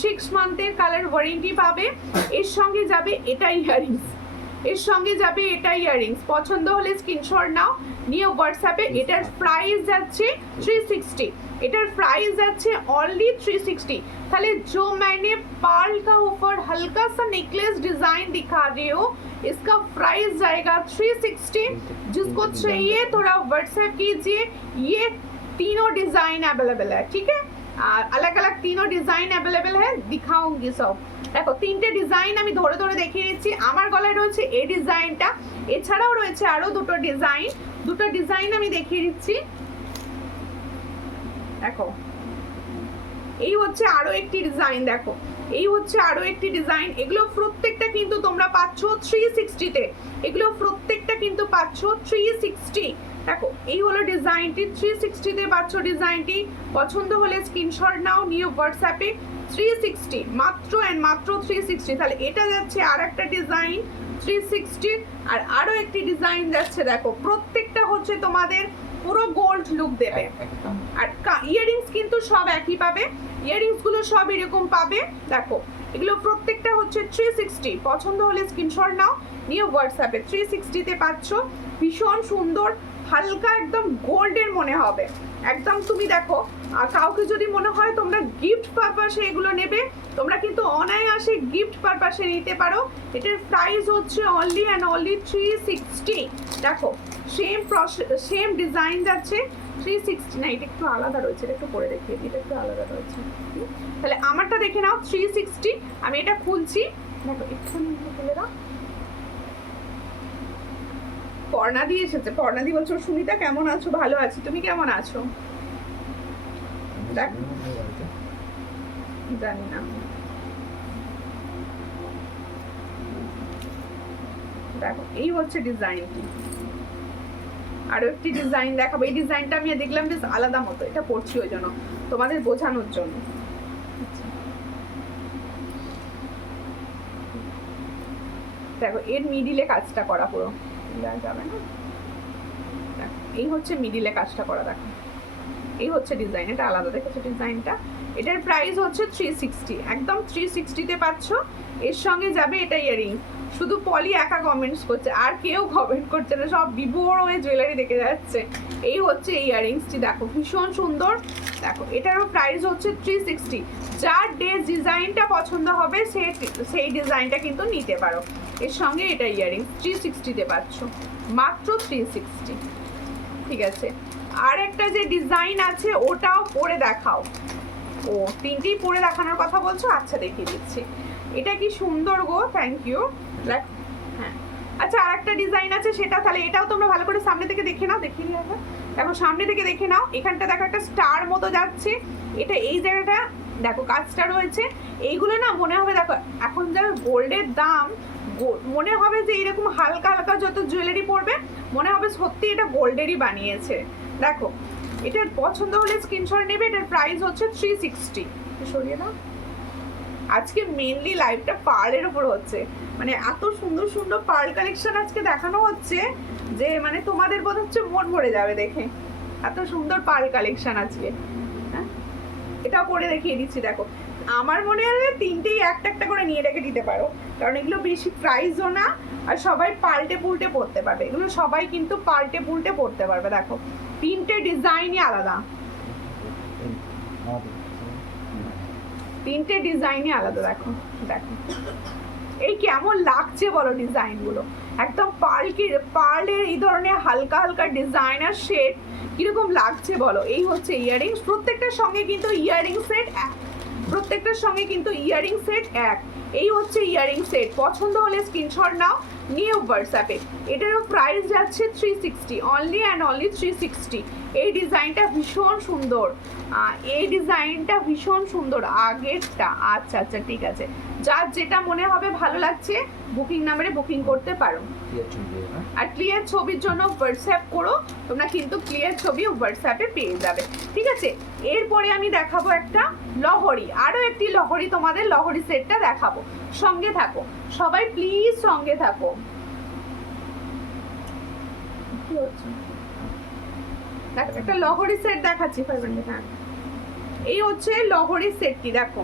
6 মান্থের কালার ওয়ারেন্টি পাবে। এর সঙ্গে যাবে এটা ইয়ারিংস, এর সঙ্গে যাবে এটা ইয়ারিংস, পছন্দ হলে স্ক্রিনশট নাও, নিয়ে হোয়াটসঅ্যাপে। এটার প্রাইস যাচ্ছে 360, এটার প্রাইস যাচ্ছে অনলি 360। তাহলে जो मैंने पार्ल का ऊपर हल्का सा नेकलेस डिजाइन दिखा रही हूँ, इसका प्राइस जाएगा 360। जिसको चाहिए थोड़ा व्हाट्सएप कीजिए। ये तीनों डिजाइन अवेलेबल है, ठीक है, अलग अलग तीनों डिजाइन अवेलेबल है, दिखाऊंगी सब। দেখো তিনটে ডিজাইন আমি ধরে ধরে দেখিয়ে দিচ্ছি। আমার গলায় রয়েছে এই ডিজাইনটা, এছাড়াও রয়েছে আরো দুটো ডিজাইন আমি দেখিয়ে দিচ্ছি। দেখো এই হচ্ছে আরো একটি ডিজাইন, দেখো এই হচ্ছে আরো একটি ডিজাইন, এগুলো প্রত্যেকটা কিন্তু তোমরা পাচ্ছ 360 তে, এগুলো প্রত্যেকটা কিন্তু পাচ্ছ 360। দেখো এই হলো ডিজাইনটি, 360 তে পাচ্ছ ডিজাইনটি। পছন্দ হলে স্ক্রিনশট নাও, নিয়ে হোয়াটসঅ্যাপে 360 মাত্র এন্ড মাত্র 360। তাহলে এটা যাচ্ছে আর একটা ডিজাইন 360, আর আরো একটি ডিজাইন যাচ্ছে। দেখো প্রত্যেকটা হচ্ছে তোমাদের পুরো গোল্ড লুক দেবে, একদম আর ইয়াররিংস কিন্তু সব একই পাবে, ইয়াররিংস গুলো সব এরকম পাবে। দেখো এগুলো প্রত্যেকটা হচ্ছে 360। পছন্দ হলে স্ক্রিনশট নাও, নিয়ে হোয়াটসঅ্যাপে 360 তে পাচ্ছ। ভীষণ সুন্দর, হালকা একদম গোল্ডের মনে হবে একদম। তুমি দেখো কাউকে যদি মনে হয় তোমরা গিফট পারপাসে এগুলো নেবে, তোমরা কিন্তু অনায়াসে গিফট পারপাসে নিতে পারো। এটার প্রাইস হচ্ছে অনলি অ্যান্ড অনলি 360। দেখো সেম ডিজাইন যাচ্ছে 360 না, এটা একটু আলাদা রয়েছে, এটা একটু পরে দেখিয়ে দিই, এটা একটু আলাদা রয়েছে। তাহলে আমারটা দেখে নাও 360। আমি এটা খুলছি, দেখো একটু খুলে দাও। পর্ণাদি এসেছে, পর্ণাদি বলছো সুনিতা কেমন আছো? ভালো আছি, তুমি কেমন আছো? দেখ জানি না, দেখো এই হচ্ছে ডিজাইনটি। আরো একটি ডিজাইন দেখাবো, এই ডিজাইনটা আমি দেখলাম বেশ আলাদা মতো, এটা পড়ছি ওই জন্য তোমাদের বোঝানোর জন্য। দেখো এর মিডিলে কাজটা করা পুরো যাবে না, এই হচ্ছে মিডিলে কাজটা করা। দেখো এই হচ্ছে ডিজাইন, এটা আলাদা দেখেছো ডিজাইনটা। এটার প্রাইস হচ্ছে 360, একদম 360 তে পাচ্ছ। এর সঙ্গে যাবে এটা ইয়ারিং। শুধু পলি একা কমেন্টস করছে, আর কেউ কমেন্ট করছে না, সব বিভোর হয়ে জুয়েলারি দেখে যাচ্ছে। এই হচ্ছে এই ইয়ারিংসটি, দেখো ভীষণ সুন্দর। দেখো এটারও প্রাইস হচ্ছে 360। যার ডিজাইনটা পছন্দ হবে সেই ডিজাইনটা কিন্তু নিতে পারো। এর সঙ্গে এটা ইয়ারিংস 360 তে পাচ্ছ, মাত্র 360। ঠিক আছে, আর একটা যে ডিজাইন আছে ওটাও পরে দেখাও। ও তিনটেই পরে দেখানোর কথা বলছো, আচ্ছা দেখিয়ে দিচ্ছি। এটা কি সুন্দর গো, থ্যাংক ইউ। হ্যাঁ আচ্ছা, আর একটা ডিজাইন আছে সেটা, তাহলে এটাও তোমরা ভালো করে সামনে থেকে দেখে নাও, দেখিয়ে নিও। দেখো সামনে থেকে দেখে নাও, এখানটা দেখো একটা স্টার মতো যাচ্ছে, এটা এই জায়গাটা দেখো কাজটা রয়েছে। এইগুলো না মনে হবে, দেখো এখন যা গোল্ডের দাম, মনে হবে যে এরকম হালকা হালকা যত জুয়েলারি পড়বে মনে হবে সত্যি এটা গোল্ডেরই বানিয়েছে। দেখো এটার পছন্দ হলে স্ক্রিনশট নেবে, এটার প্রাইস হচ্ছে 360। সরিয়ে দাও, আজকে মেইনলি লাইভটা পার্লের উপর হচ্ছে, মানে এত সুন্দর সুন্দর পার্ল কালেকশন আজকে দেখানো হচ্ছে যে মানে তোমাদের বোধ হচ্ছে মন ভরে যাবে দেখে, এত সুন্দর পার্ল কালেকশন আজকে। হ্যাঁ এটাও করে দেখিয়ে দিচ্ছি। দেখো আমার মনে হয় তিনটেই একটা একটা করে নিয়ে রেখে দিতে পারো, কারণ এগুলো বেশি প্রাইসও না, আর সবাই পাল্টে পুল্টে পড়তে পারবে, এগুলো সবাই কিন্তু পাল্টে পুল্টে পড়তে পারবে। দেখো তিনটে ডিজাইনই আলাদা, তিনটে ডিজাইনই আলাদা। দেখো দেখো এই কেমন লাগছে বলো ডিজাইনগুলো, একদম পার্লের এই ধরনের হালকা হালকা ডিজাইন আর শেড কিরকম লাগছে বলো। এই হচ্ছে ইয়াররিংস, প্রত্যেকটার সঙ্গে কিন্তু ইয়াররিং সেট এক, প্রত্যেকটার সঙ্গে কিন্তু ইয়াররিং সেট এক। এই হচ্ছে ইয়াররিং সেট, পছন্দ হলে স্ক্রিনশট নাও, নিয়ে হোয়াটসঅ্যাপে। এটারও প্রাইস যাচ্ছে 360, অনলি অ্যান্ড অনলি 360। এই ডিজাইনটা ভীষণ সুন্দর, এই ডিজাইনটা ভীষণ সুন্দর আগেরটা। আচ্ছা আচ্ছা ঠিক আছে, যার যেটা মনে হবে ভালো লাগছে বুকিং নাম্বারে বুকিং করতে পারো। আর ক্লিয়ার ছবির জন্য হোয়াটসঅ্যাপ করো, তোমরা কিন্তু ক্লিয়ার ছবি হোয়াটসঅ্যাপে পেয়ে যাবে। ঠিক আছে, এরপরে আমি দেখাবো একটা লহরি, আরও একটি লহরি, তোমাদের লহরি সেটটা দেখাবো। সঙ্গে থাকো সবাই, প্লিজ সঙ্গে থাকো। কি হচ্ছে, দেখো একটা লহরি সেট দেখাচ্ছি। হ্যাঁ এই হচ্ছে লহরি সেটটি, দেখো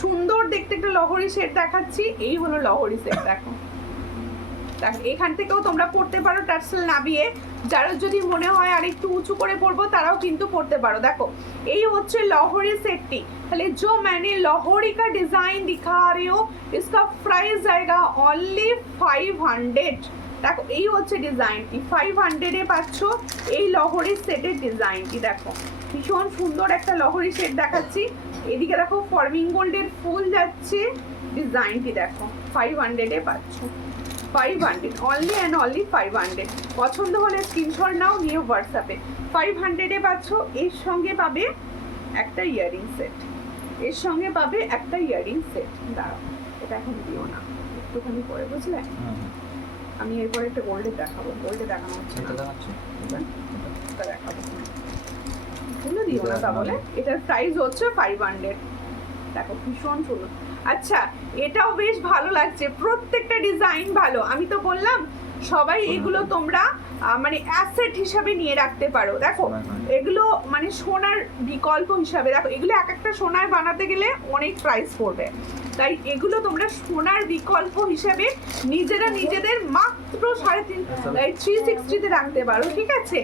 সুন্দর দেখতে একটা লহরি সেট দেখাচ্ছি। এই হলো লহরি সেট, দেখো এখান থেকেও তোমরা পড়তে পারো টার্সেল নাবিয়ে, যারা যদি মনে হয় আর একটু উঁচু করে পড়বো তারাও কিন্তু পড়তে পারো। দেখো এই হচ্ছে লহরি सेटटी। তাহলে जो मैंने लहोरी का डिजाइन दिखा रही हो इसका प्राइस जाएगा ओनली 500। দেখো এই হচ্ছে ডিজাইনটি, 500 এ পাচ্ছ এই লহরি সেটের ডিজাইনটি। দেখো ভীষণ সুন্দর একটা লহরি সেট দেখাচ্ছি। এদিকে দেখো ফর্মিং গোল্ডের ফুল যাচ্ছে, ডিজাইনটি দেখো 500 এ পাচ্ছ, 500 অনলি অ্যান্ড অনলি 500। পছন্দ হলে স্ক্রিনশট নাও, নিয়ে হোয়াটসঅ্যাপে। 500 এ পাচ্ছ, এর সঙ্গে পাবে একটা ইয়ারিং সেট। এর সঙ্গে পাবে একটা ইয়ারিং সেট। দাঁড়াও, এটা এখন দিও না, একটুখানি পরে, বুঝলে? আমি এরপরে একটা গোল্ডে দেখাবো, গোল্ডে দেখানো হচ্ছে না, এটা দেখাচ্ছ? এটা দেখাবো, এগুলো দিও না তাহলে। এটার প্রাইস হচ্ছে 500। দেখো ভীষণ সুন্দর। আচ্ছা, এটাও বেশ ভালো লাগছে, প্রত্যেকটা ডিজাইন ভালো। আমি তো বললাম সবাই এগুলো তোমরা মানে অ্যাসেট হিসাবে নিয়ে রাখতে পারো। দেখো এগুলো মানে সোনার বিকল্প হিসাবে, দেখো এগুলো এক একটা সোনার বানাতে গেলে অনেক প্রাইস পড়বে, তাই এগুলো তোমরা সোনার বিকল্প হিসাবে নিজেরা নিজেদের মাত্র 360-তে রাখতে পারো, ঠিক আছে?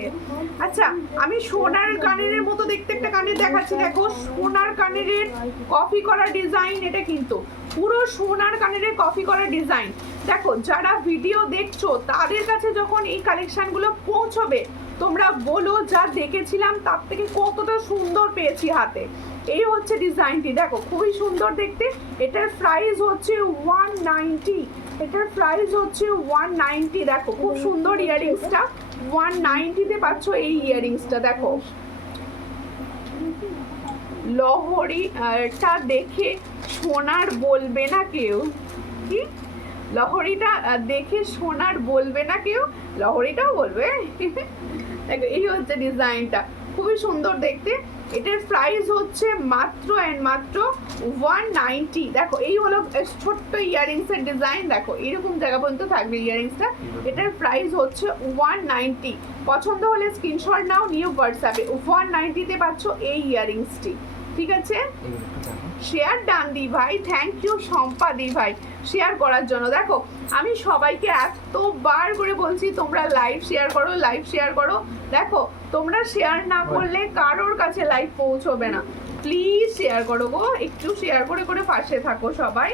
আচ্ছা, আমি সোনার কানের মতো দেখতে একটা কানের দেখাচ্ছি। দেখো সোনার কানের কপি করা ডিজাইন, এটা কিন্তু পুরো সোনার কানের কপি করা ডিজাইন। দেখো যারা ভিডিও দেখছো তাদের কাছে যখন এই কালেকশনগুলো পৌঁছবে তোমরা বলো যা দেখেছিলাম তার থেকে কতটা সুন্দর পেয়েছি হাতে। এই হচ্ছে ডিজাইনটি, দেখো খুবই সুন্দর দেখতে। এটার প্রাইস হচ্ছে 190, এটার প্রাইস হচ্ছে 190। দেখো খুব সুন্দর ইয়াররিংসটা, 190-তে পাচ্ছ এই ইয়াররিংসটা। দেখো লহরিটা দেখে সোনার বলবে না কেউ, কি লহরিটা দেখে সোনার বলবে না কেউ, লহরিটাও বলবে। দেখো এই হচ্ছে ডিজাইনটা, খুবই সুন্দর দেখতে। এটার প্রাইস হচ্ছে মাত্র এন্ড মাত্র 190। দেখো এই হলো ছোট্ট ইয়াররিংসের ডিজাইন, দেখো এরকম জায়গা পর্যন্ত থাকবে ইয়াররিংসটা। এটার প্রাইস হচ্ছে 190। পছন্দ হলে স্ক্রিনশট নাও, নিউ হোয়াটসঅ্যাপে। 190-তে পাচ্ছ এই ইয়াররিংসটি, ঠিক আছে? শেয়ার ডান দি ভাই, থ্যাংক ইউ শম্পা দি ভাই শেয়ার করার জন্য। দেখো আমি সবাইকে এতবার করে বলছি তোমরা লাইভ শেয়ার করো, লাইভ শেয়ার করো। দেখো তোমরা শেয়ার না করলে কারোর কাছে লাইভ পৌঁছবে না, প্লিজ শেয়ার করো গো, একটু শেয়ার করে করে পাশে থাকো সবাই।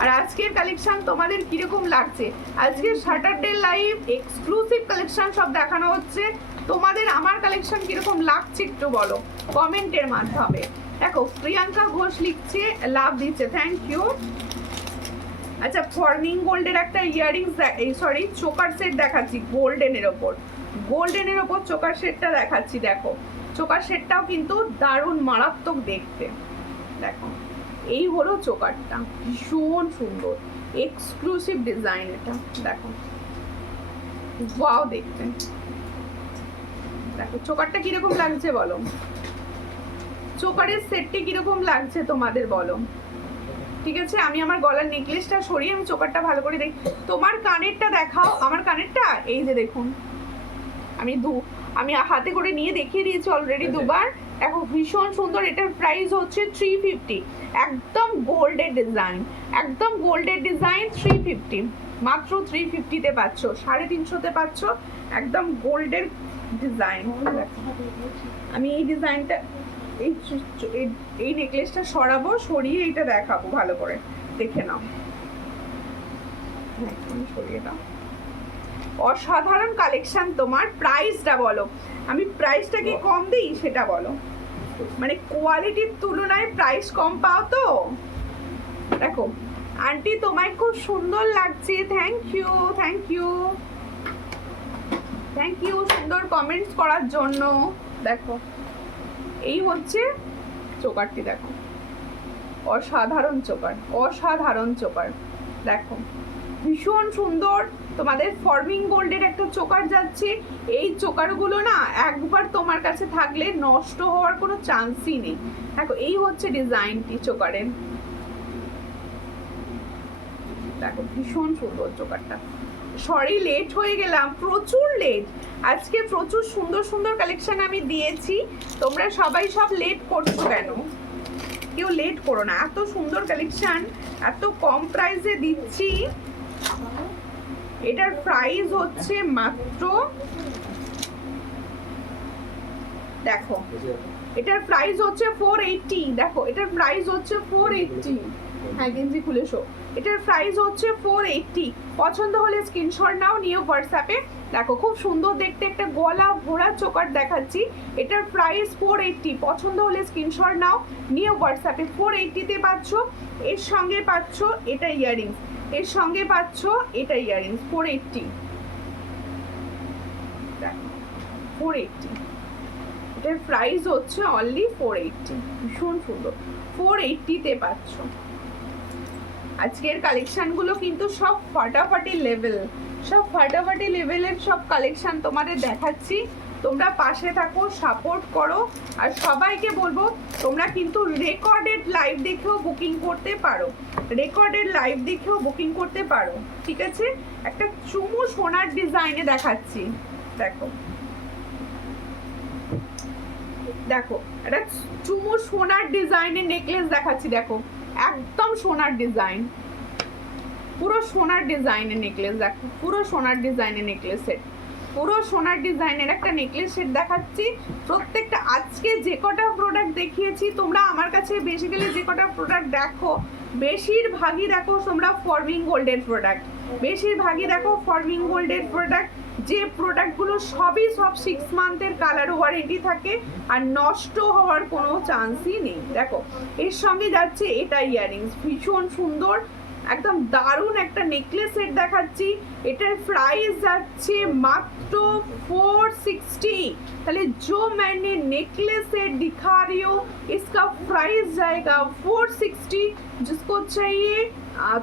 আর আজকের কালেকশন তোমাদের কিরকম লাগছে? আজকের স্যাটারডে লাইভ এক্সক্লুসিভ কালেকশন সব দেখানো হচ্ছে, তোমাদের আমার কালেকশন কিরকম লাগছে একটু বলো কমেন্টের মাধ্যমে। দেখো প্রিয়াঙ্কা ঘোষ লিখছে, লাভ দিচ্ছে, থ্যাংক ইউ। আচ্ছা, ফর্মিং গোল্ডের একটা ইয়াররিংস, এই সরি চোকার সেট দেখাচ্ছি গোল্ডেনের ওপর, গোল্ডেনের ওপর চোকার সেটটা দেখাচ্ছি। দেখো চোকার সেটটাও কিন্তু দারুণ মারাত্মক দেখতে। দেখো এই হলো চোকারটা, ভীষণ সুন্দর এক্সক্লুসিভ ডিজাইন এটা। দেখো ওয়াও দেখতে। দেখো চোকারটা কিরকম লাগছে বলো, চোকারের সেটটি কিরকম লাগছে তোমাদের বলো, ঠিক আছে? আমি আমার গলার নেকলেসটা সরিয়ে আমি চোকারটা ভালো করে দেখি। তোমার কানেরটা দেখাও, আমার কানেরটা এই যে দেখুন, আমি হাতে করে নিয়ে দেখিয়ে দিয়েছি অলরেডি দুবার। দেখো ভীষণ সুন্দর। এটার প্রাইস হচ্ছে 350, একদম গোল্ডের ডিজাইন, একদম গোল্ডের ডিজাইন। 350, মাত্র 350-তে পাচ্ছ, 350-তে পাচ্ছ একদম গোল্ডের ডিজাইন। আমি এই ডিজাইনটা এই নেকলেসটা সরাবো, সরিয়ে এটা দেখাবো ভালো করে, দেখে নাও। সরিয়ে দাও। অসাধারণ কালেকশন। তোমার প্রাইসটা বলো, আমি প্রাইসটা কি কম দিই সেটা বলো, মানে কোয়ালিটির তুলনায় প্রাইস কম পাও তো। দেখো আন্টি তোমায় খুব সুন্দর লাগছে, thank you, thank you, thank you সুন্দর কমেন্টস করার জন্য। দেখো এই হচ্ছে চোকারটি, দেখো অসাধারণ চোকার, অসাধারণ চোকার। দেখো ভীষণ সুন্দর। তোমাদের ফর্মিং গোল্ডের একটা চোকার যাচ্ছে। এই চোকারগুলো না একবার তোমার কাছে থাকলে নষ্ট হওয়ার কোনো চান্সই নেই। দেখো এই হচ্ছে ডিজাইনটি চোকারের। দেখো ভীষণ সুন্দর চোকারটা। সরি লেট হয়ে গেলাম, প্রচুর লেট আজকে, প্রচুর সুন্দর সুন্দর কালেকশন আমি দিয়েছি, তোমরা সবাই সব লেট করছো কেন? কেউ লেট করো না, এত সুন্দর কালেকশন এত কম প্রাইসে দিচ্ছি। এটার প্রাইস হচ্ছে মাত্র, দেখো এটার প্রাইস হচ্ছে 480। দেখো এটার প্রাইস হচ্ছে 480। হ্যাঁ গেঞ্জি খুলে শো। এটার প্রাইস হচ্ছে 480। পছন্দ হলে স্ক্রিনশট নাও, নিয়ে হোয়াটসঅ্যাপে। দেখো খুব সুন্দর দেখতে একটা গলা ভরা চোকার দেখাচ্ছি, এটার প্রাইস 480। পছন্দ হলে স্ক্রিনশট নাও, নিয়ে হোয়াটসঅ্যাপে। 480-তে পাচ্ছ, এর সঙ্গে পাচ্ছ এটা ইয়াররিংস, এর সঙ্গে পাচ্ছ এটা ইয়াররিংস। 480, দেখো 480, এটার প্রাইস হচ্ছে অনলি 480। ভীষণ সুন্দর। 480-তে পাচ্ছ। আজকের কালেকশনগুলো কিন্তু সব ফাটাফাটি লেভেল, সব ফাটাফাটি লেভেলের সব কালেকশন তোমাদের দেখাচ্ছি। তোমরা পাশে থাকো, সাপোর্ট করো। আর সবাইকে বলবো তোমরা কিন্তু রেকর্ডেড লাইভ দেখেও বুকিং করতে পারো, রেকর্ডেড লাইভ দেখেও বুকিং করতে পারো, ঠিক আছে? একটা চুমু সোনার ডিজাইনে দেখাচ্ছি, দেখো দেখো একটা চুমু সোনার ডিজাইনের নেকলেস দেখাচ্ছি, দেখো একদম সোনার ডিজাইন, পুরো সোনার ডিজাইনের নেকলেস, দেখো পুরো সোনার ডিজাইনের নেকলেস সেট, পুরো সোনার ডিজাইনের একটা নেকলেস সেট দেখাচ্ছি। প্রত্যেকটা আজকে যে কটা প্রোডাক্ট দেখিয়েছি তোমরা আমার কাছে বেসিক্যালি যে কটা প্রোডাক্ট দেখো বেশিরভাগই দেখো তোমরা ফর্মিং গোল্ডের প্রোডাক্ট, বেশিরভাগই দেখো ফর্মিং গোল্ডের প্রোডাক্ট। যে প্রোডাক্টগুলো সবই সব 6 মান্থের কালার ওয়ারেন্টি থাকে আর নষ্ট হওয়ার কোনো চান্সই নেই। দেখো এর সঙ্গে যাচ্ছে এটা ইয়াররিংস, ভীষণ সুন্দর একদম দারুণ একটা নেকলেস সেট দেখাচ্ছি। এটার প্রাইস যাচ্ছে মাত্র 460। তাহলে जो मैंने नेकलेस सेट दिखा रही हूँ इसका प्राइस जाएगा 460। जिसको चाहिए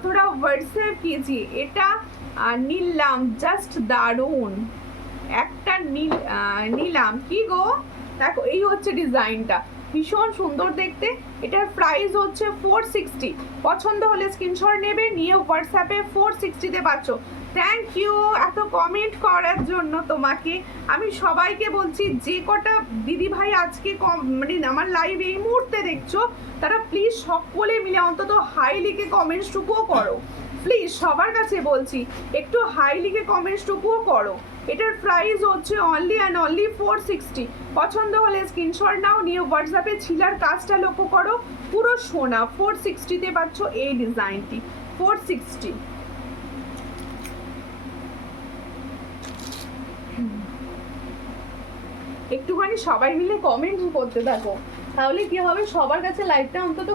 थोड़ा व्हाट्सएप कीजिए। এটা নিলাম জাস্ট দারুণ একটা নিলাম কি গো, দেখো এই হচ্ছে ডিজাইনটা, ভীষণ সুন্দর দেখতে। এটার প্রাইস হচ্ছে 460। পছন্দ হলে স্ক্রিনশট নেবে, নিয়ে হোয়াটসঅ্যাপে 460-তে পাচ্ছ। থ্যাংক ইউ এত কমেন্ট করার জন্য তোমাকে। আমি সবাইকে বলছি যে কটা দিদি ভাই আজকে মানে আমার লাইভ এই মুহূর্তে দেখছো তারা প্লিজ সকলে মিলে অন্তত হাই লিখে কমেন্টসটুকুও করো, প্লিজ সবার কাছে বলছি একটু হাই লিখে কমেন্টসটুকুও করো। এটার প্রাইস হচ্ছে অনলি অ্যান্ড অনলি 460। পছন্দ হলে স্ক্রিনশট নাও, নিয়ে হোয়াটসঅ্যাপে ছিলার কাজটা লক্ষ্য করো, পুরো সোনা 460-তে পাচ্ছ এই ডিজাইনটি 460। একটুখানি সবাই মিলে কমেন্ট করতে থাকো, তাহলে কি হবে সবার কাছে লাইভটা অন্তত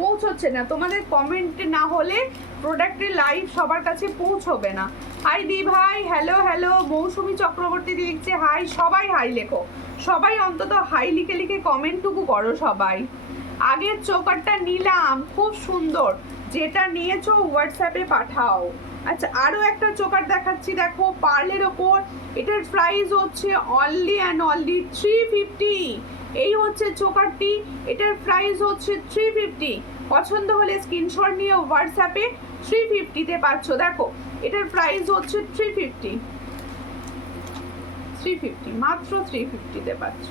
পৌঁছচ্ছে না, তোমাদের কমেন্ট না হলে প্রোডাক্টের লাইভ সবার কাছে পৌঁছবে না। হাই দি ভাই, হ্যালো হ্যালো, মৌসুমী চক্রবর্তী লিখছে হাই, সবাই হাই লেখো, সবাই অন্তত হাই লিখে লিখে কমেন্টটুকু করো সবাই। আগের চোকারটা নিলাম, খুব সুন্দর, যেটা নিয়েছো হোয়াটসঅ্যাপে পাঠাও। আচ্ছা আরও একটা চোকার দেখাচ্ছি, দেখো পার্লের ওপর, এটার প্রাইস হচ্ছে অনলি অ্যান্ড অনলি 350। এই হচ্ছে চোকারটি, এটার প্রাইস হচ্ছে 350। পছন্দ হলে স্ক্রিনশট নিয়ে হোয়াটসঅ্যাপে 350-তে পাচ্ছ। দেখো এটার প্রাইস হচ্ছে 350, মাত্র 350-তে পাচ্ছ।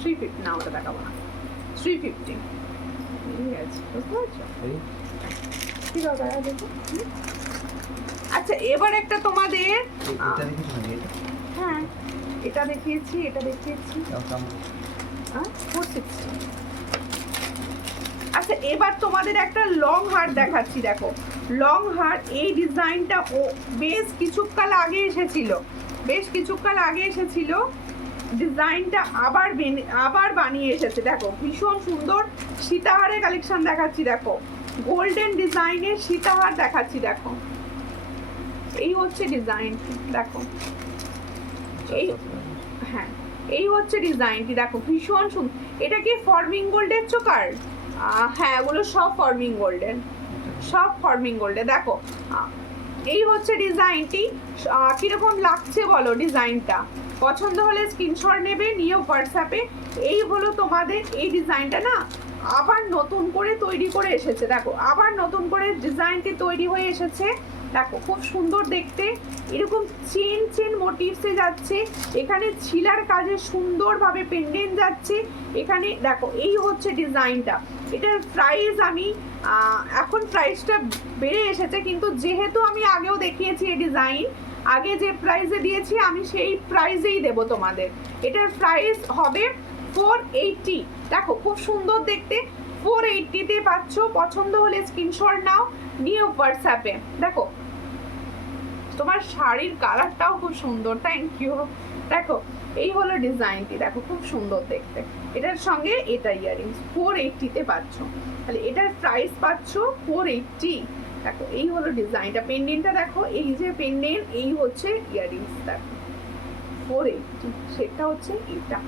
350 না, ওটা দেখাবো না, 350। ঠিক আছে, বুঝতে পারছো? কি দরকার আছে দেখো। আচ্ছা এবার একটা তোমাদের হ্যাঁ এটা দেখিয়েছি, এটা দেখিয়েছি 460। আচ্ছা এবার তোমাদের একটা লং হার দেখাচ্ছি, দেখো লং হার, এই ডিজাইনটা ও বেশ কিছুকাল আগে এসেছিল, ডিজাইনটা আবার বানিয়ে এসেছে। দেখো ভীষণ সুন্দর সীতাহারের কালেকশন দেখাচ্ছি, দেখো গোল্ডেন ডিজাইনের সীতাহার দেখাচ্ছি, দেখো এই হচ্ছে ডিজাইনটি, দেখো এই হ্যাঁ এই হচ্ছে ডিজাইনটি, দেখো ভীষণ সুন্দর। এটা কি ফর্মিং গোল্ডের চোকার? হ্যাঁ এগুলো সব ফর্মিং গোল্ডের, দেখো এই হচ্ছে ডিজাইনটি। কিরকম লাগছে বলো ডিজাইনটা? পছন্দ হলে স্ক্রিনশট নেবে, নিয়ে হোয়াটসঅ্যাপে। এই হলো তোমাদের এই ডিজাইনটা না আবার নতুন করে তৈরি করে এসেছে, দেখো আবার নতুন করে ডিজাইনটি তৈরি হয়ে এসেছে। দেখো খুব সুন্দর দেখতে, এরকম চেন মোটিভসে যাচ্ছে, এখানে ছিলার কাজে সুন্দরভাবে পেন্ডেন্ট যাচ্ছে। এখানে দেখো এই হচ্ছে ডিজাইনটা। এটার প্রাইস আমি এখন প্রাইসটা বেড়ে এসেছে, কিন্তু যেহেতু আমি আগেও দেখিয়েছি এই ডিজাইন, আগে যে প্রাইসে দিয়েছি আমি সেই প্রাইসেই দেবো তোমাদের। এটার প্রাইস হবে 480। দেখো খুব সুন্দর দেখতে, 480-তে পাচ্ছ। পছন্দ হলে স্ক্রিনশট নাও, নিয়ে হোয়াটসঅ্যাপে। দেখো তোমার শাড়ির কালারটাও খুব সুন্দর, থ্যাংক ইউ। দেখো এই হলো ডিজাইনটি, দেখো খুব সুন্দর দেখতে। এটার সঙ্গে এটা ইয়াররিংস 480-তে পাচ্ছ। তাহলে এটার প্রাইস পাচ্ছ 480। দেখো এই হলো ডিজাইনটা, পেন্ডেন্টটা দেখো, এই যে পেন্ডেন্ট, এই হচ্ছে ইয়াররিংস, দেখো 480, সেটা হচ্ছে এটা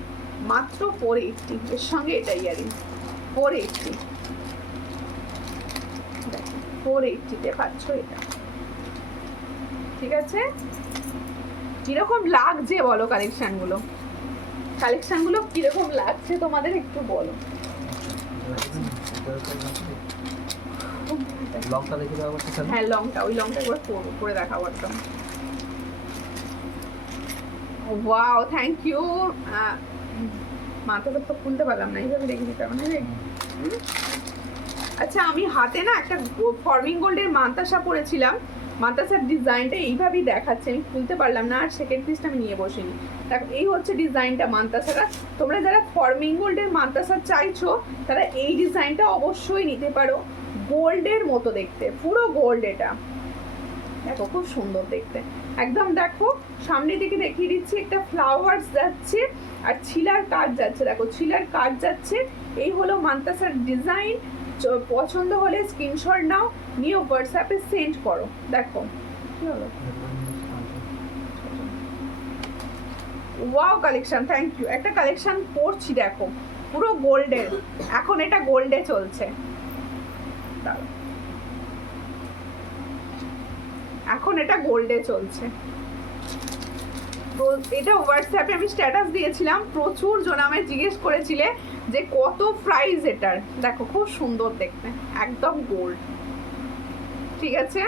মাত্র 480, এর সঙ্গে এটা ইয়ারিং 480, 480-তে পাচ্ছ এটা। ঠিক আছে, কিরকম লাগছে বলো কালেকশনগুলো? কালেকশনগুলো কিরকম লাগছে তোমাদের একটু বলো। লংটা দেখে দেওয়া করতে চান? হ্যাঁ লংটা, ওই লংটা একবার করে দেখাবো একদম। Wow, thank you. মাথাটা তো খুলতে পারলাম না, এইভাবে রেখে দিতে হবে না রে। আচ্ছা, আমি হাতে না একটা ফর্মিং গোল্ডের মান্তাসা পরেছিলাম, মান্তাসার ডিজাইনটা এইভাবেই দেখাচ্ছে, আমি খুলতে পারলাম না, আর সেকেন্ড পিসটা আমি নিয়ে বসিনি। দেখো এই হচ্ছে ডিজাইনটা মান্তাসাটা। তোমরা যারা ফর্মিং গোল্ডের মান্তাসা চাইছো তারা এই ডিজাইনটা অবশ্যই নিতে পারো। গোল্ডের মতো দেখতে, পুরো গোল্ড এটা। দেখো খুব সুন্দর দেখতে একদম। দেখো সামনে থেকে দেখিয়ে দিচ্ছি, একটা ফ্লাওয়ার্স যাচ্ছে আর ছিলার কাজ যাচ্ছে। দেখো ছিলার কাজ যাচ্ছে। এই হলো মান্তাসার ডিজাইন। পছন্দ হলে স্ক্রিনশট নাও, নিয়ে হোয়াটসঅ্যাপে সেন্ড করো। দেখো কি হলো, ওয়াও কালেকশন, থ্যাংক ইউ। একটা কালেকশন পরছি দেখো, পুরো গোল্ডের, এখন এটা গোল্ডে চলছে। এখন এটা গোল্ডে চলছে। তো এটা হোয়াটসঅ্যাপে আমি স্ট্যাটাস দিয়েছিলাম, প্রচুর জন আমায় জিজ্ঞেস করেছিলে যে কত প্রাইস এটার। দেখো খুব সুন্দর দেখতে, একদম গোল্ড। ঠিক আছে,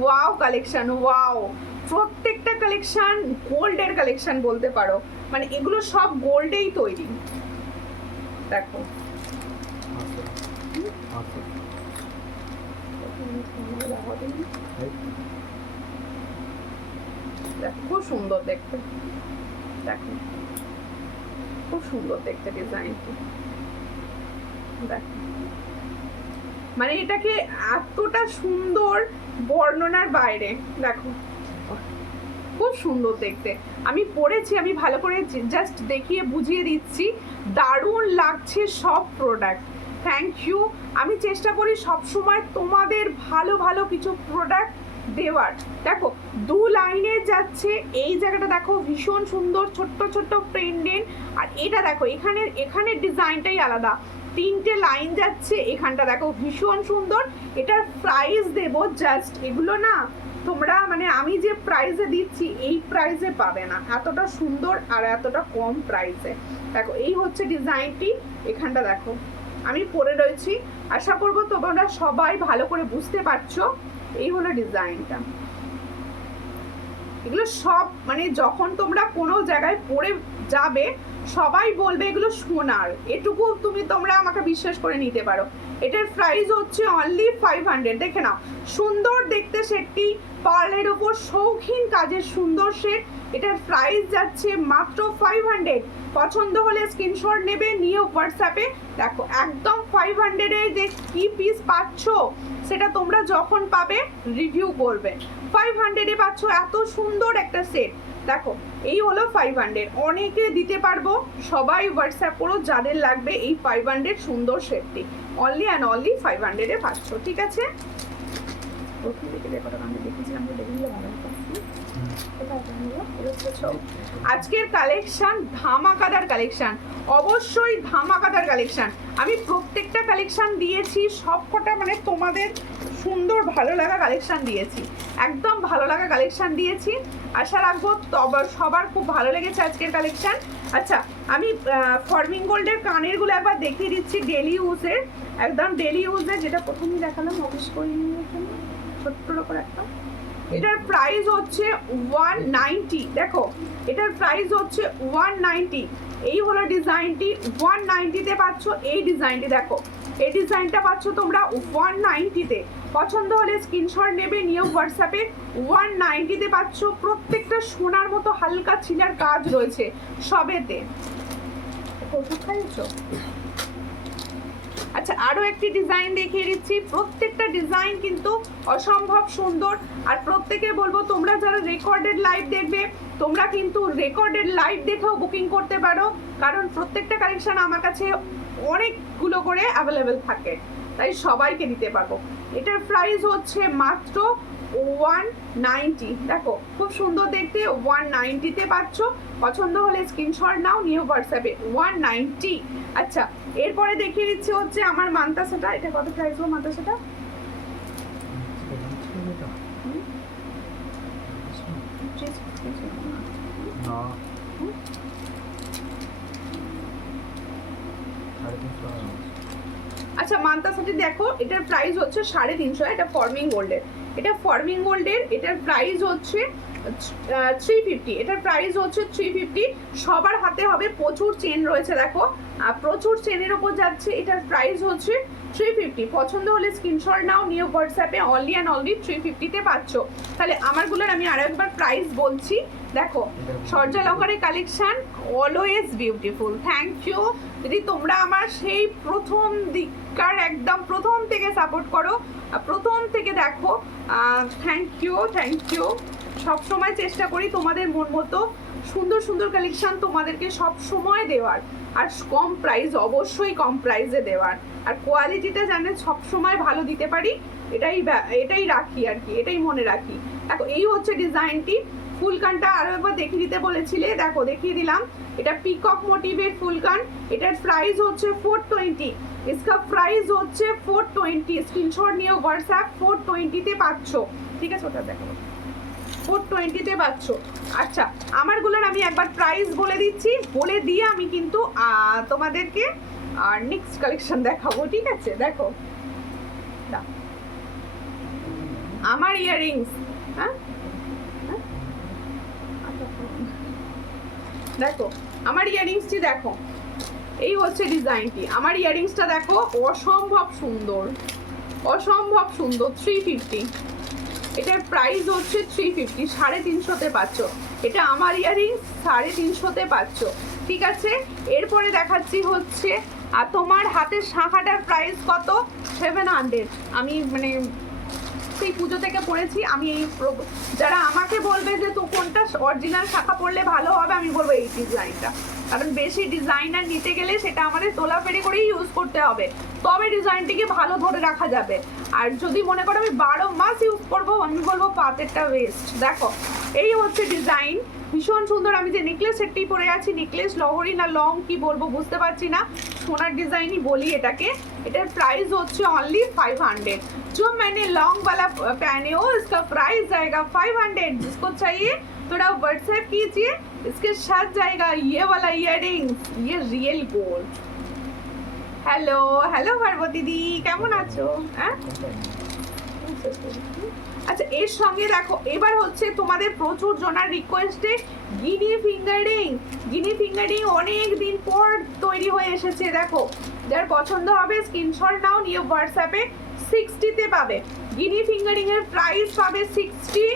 ওয়াও কালেকশন, ওয়াও। প্রত্যেকটা কালেকশন গোল্ডের কালেকশন বলতে পারো, মানে এগুলো সব গোল্ডেই তৈরি। দেখো খুব সুন্দর দেখতে। দেখো খুব সুন্দর দেখতে ডিজাইনটি। দেখো মানে এটাকে এতটা সুন্দর বর্ণনার বাইরে। দেখো খুব সুন্দর দেখতে। আমি পরেছি, আমি ভালো করে জাস্ট দেখিয়ে বুঝিয়ে দিচ্ছি। দারুণ লাগছে সব প্রোডাক্ট। Thank you. আমি চেষ্টা করি সবসময় তোমাদের ভালো ভালো কিছু প্রোডাক্ট দেওয়ার। দেখো 2 লাইনে যাচ্ছে, এই জায়গাটা দেখো ভীষণ সুন্দর, ছোট্ট ছোট্ট পেন্ডেন্ট। আর এটা দেখো এখানে ডিজাইনটাই আলাদা, 3টে লাইন যাচ্ছে। এখানটা দেখো ভীষণ সুন্দর। এটার প্রাইস দেব জাস্ট, এগুলো না তোমরা মানে আমি যে প্রাইসে দিচ্ছি এই প্রাইসে পাবে না, এতটা সুন্দর আর এতটা কম প্রাইসে। দেখো এই হচ্ছে ডিজাইনটি। এখানটা দেখো আমি পরে রয়েছি, আশা করবো তোমরা সবাই ভালো করে বুঝতে পারছো। এই হলো ডিজাইনটা। এগুলো সব মানে যখন তোমরা কোনো জায়গায় পরে যাবে সবাই বলবে এগুলো সোনার, এটুকু তোমরা আমাকে বিশ্বাস করে নিতে পারো। এটার প্রাইস হচ্ছে অনলি 500। দেখে নাও সুন্দর দেখতে সেটটি, পার্লের উপর শৌখিন কাজের সুন্দর সেট। এটার প্রাইস যাচ্ছে মাত্র 500। পছন্দ হলে স্ক্রিনশট নেবে, নিয়ে হোয়াটসঅ্যাপে। দেখো একদম 500-এ যে কি পিস পাচ্ছ সেটা তোমরা যখন পাবে রিভিউ করবে। 500-এ পাচ্ছ এত সুন্দর একটা সেট। দেখো এই হলো 500, অনেকে দিতে পারবো। সবাই হোয়াটসঅ্যাপ করো যাদের লাগবে এই 500 সুন্দর সেটটি। অনলি অ্যান্ড অনলি 500-এ পাচ্ছ। ঠিক আছে, প্রথম দিকে আমি দেখেছিলাম, দেখলে ভালো হতো। আজকের কালেকশন ধামাকাদার কালেকশন, অবশ্যই ধামাকাদার কালেকশন। আমি প্রত্যেকটা কালেকশন দিয়েছি সবকটা মানে তোমাদের সুন্দর ভালো লাগা কালেকশন দিয়েছি, একদম ভালো লাগা কালেকশন দিয়েছি। আশা রাখবো সবার খুব ভালো লেগেছে আজকের কালেকশন। আচ্ছা আমি ফর্মিং গোল্ডের কানেরগুলো একবার দেখিয়ে দিচ্ছি, ডেলি ইউজের, একদম ডেলি ইউজের, যেটা প্রথমেই দেখালাম অফিস করে নিয়ে ছোট্টর ওপর একটা। এটার প্রাইস হচ্ছে 190। দেখো এটার প্রাইস হচ্ছে 190। এই হলো ডিজাইনটি, 190-তে পাচ্ছ এই ডিজাইনটি। দেখো এই ডিজাইনটা পাচ্ছ তোমরা 190-তে। পছন্দ হলে স্ক্রিনশট নেবে, নিয়ে হোয়াটসঅ্যাপে। 190-তে পাচ্ছ। প্রত্যেকটা সোনার মতো হালকা ছিলার কাজ রয়েছে সবেতে। ওষুধ খাইছো? আচ্ছা আরো একটি ডিজাইন দেখিয়ে দিচ্ছি। প্রত্যেকটা ডিজাইন কিন্তু অসম্ভব সুন্দর। আর প্রত্যেকে বলবো তোমরা যারা রেকর্ডেড লাইভ দেখবে তোমরা কিন্তু রেকর্ডেড লাইভ দেখেও বুকিং করতে পারো, কারণ প্রত্যেকটা কালেকশন আমার কাছে অনেকগুলো করে অ্যাভেলেবেল থাকে, তাই সবাইকে দিতে পারবো। এটার প্রাইস হচ্ছে মাত্র 190, দেখো খুব সুন্দর দেখতে, 190-তে পাচ্ছ। পছন্দ হলে স্ক্রিনশট নাও, নিউ হোয়াটসঅ্যাপে 190। আচ্ছা, এরপরে দেখিয়ে দিচ্ছি হচ্ছে আমার মান্তাসাটা। এটা কত প্রাইস গো মান্তাসাটা? না আচ্ছা, মান্তাসাটি দেখো, এটার প্রাইস হচ্ছে 350। এটা ফর্মিং গোল্ডের, এটা ফর্মিং গোল্ডের, এটার প্রাইস হচ্ছে 350। এটার প্রাইস হচ্ছে 350। সবার হাতে হবে, প্রচুর চেন রয়েছে দেখো, প্রচুর চেনের ওপর যাচ্ছে। এটার প্রাইস হচ্ছে 350। পছন্দ হলে স্ক্রিনশট নাও, নিউ হোয়াটসঅ্যাপে অনলি অ্যান্ড অনলি 350-তে পাচ্ছ। তাহলে আমারগুলোর আমি আরো একবার প্রাইস বলছি। দেখো, সর্যালকারের collection always beautiful. Thank you যদি তোমরা আমার সেই প্রথম দিককার একদম প্রথম থেকে সাপোর্ট করো, প্রথম থেকে দেখো। Thank you, thank you. সবসময় চেষ্টা করি তোমাদের মন মতো সুন্দর সুন্দর কালেকশন তোমাদেরকে সব সময় দেওয়ার, আর কম প্রাইস, অবশ্যই কম প্রাইসে দেওয়ার, আর কোয়ালিটিটা জানে সব সময় ভালো দিতে পারি, এটাই রাখি আর কি, এটাই মনে রাখি। দেখো, এই হচ্ছে ডিজাইনটি। ফুলকানটা আরো একবার দেখিয়ে দিতে বলেছিলে, দেখো দেখিয়ে দিলাম। এটা পিকক মোটিভের ফুলকান। এটার প্রাইস হচ্ছে 420। इसका প্রাইস হচ্ছে 420। স্ক্রিনশট নিয়ে হোয়াটসঅ্যাপ 420-তে পাচ্ছ। ঠিক আছে, ওটা দেখো 420-তে পাচ্ছ। আচ্ছা, আমারগুলোর আমি একবার প্রাইস বলে দিচ্ছি, বলে দিয়ে আমি কিন্তু তোমাদেরকে আর নেক্সট কালেকশন দেখাবো। ঠিক আছে, দেখো আমার ইয়াররিংস, হ্যাঁ দেখো আমার ইয়াররিংসটি দেখো, এই হচ্ছে ডিজাইনটি। আমার ইয়াররিংসটা দেখো, অসম্ভব সুন্দর, অসম্ভব সুন্দর। 350। এটার প্রাইস হচ্ছে 350, 350-তে পাচ্ছ। এটা আমার ইয়াররিংস 350-তে পাচ্ছ। ঠিক আছে, এরপরে দেখাচ্ছি হচ্ছে আর তোমার হাতের শাঁখাটার প্রাইস কত? 700। আমি মানে সেই পুজো থেকে পড়েছি আমি। এই যারা আমাকে বলবে যে তো কোনটা অরিজিনাল শাখা পড়লে ভালো হবে, আমি বলবো এই ডিজাইনটা, কারণ বেশি ডিজাইনার নিতে গেলে সেটা আমাদের তোলাফেরি করেই ইউজ করতে হবে, তবে ডিজাইনটিকে ভালো ধরে রাখা যাবে। আর যদি মনে করো আমি 12 মাস ইউজ করবো, আমি বলবো পাতেরটা ওয়েস্ট। দেখো, এই হচ্ছে ডিজাইন, ভীষণ সুন্দর। আমি যে নেকলেস সেটটি পরে আছি, নেকলেস লহরি না লং কি বলবো বুঝতে পারছি না, সোনার ডিজাইনই বলি এটাকে। এটার প্রাইস হচ্ছে অনলি 500। जो मैंने लॉन्ग वाला पहने हो इसका प्राइस जाएगा 500। जिसको चाहिए थोड़ा व्हाट्सएप कीजिए, इसके साथ जाएगा ये वाला इयररिंग्स, ये real gold. Hello hello Parvati दी, কেমন আছো? হ্যাঁ, আচ্ছা, এর সঙ্গে দেখো এবার হচ্ছে তোমাদের প্রচুর জনার রিকোয়েস্টে গিনি ফিঙ্গারিং। গিনি ফিঙ্গারিং অনেক দিন পর তৈরি হয়ে এসেছে। দেখো, যার পছন্দ হবে স্ক্রিনশট নাও, নিয়ে হোয়াটসঅ্যাপে 60-তে পাবে। গিনি ফিঙ্গারিং এর প্রাইস পাবে 60।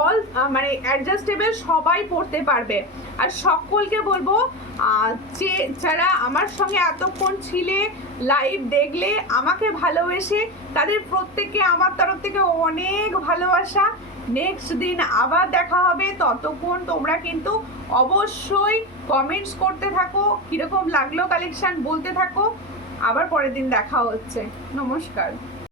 অল মানে অ্যাডজাস্টেবল, সবাই পড়তে পারবে। আর সকলকে বলবো যে যারা আমার সঙ্গে এতক্ষণ ছিলে, লাইভ দেখলে, আমাকে ভালোবেসে, তাদের প্রত্যেককে আমার তরফ থেকে অনেক ভালোবাসা। নেক্সট দিন আবার দেখা হবে, ততক্ষণ তোমরা কিন্তু অবশ্যই কমেন্টস করতে থাকো, কীরকম লাগলো কালেকশন বলতে থাকো। আবার পরের দিন দেখা হচ্ছে। নমস্কার।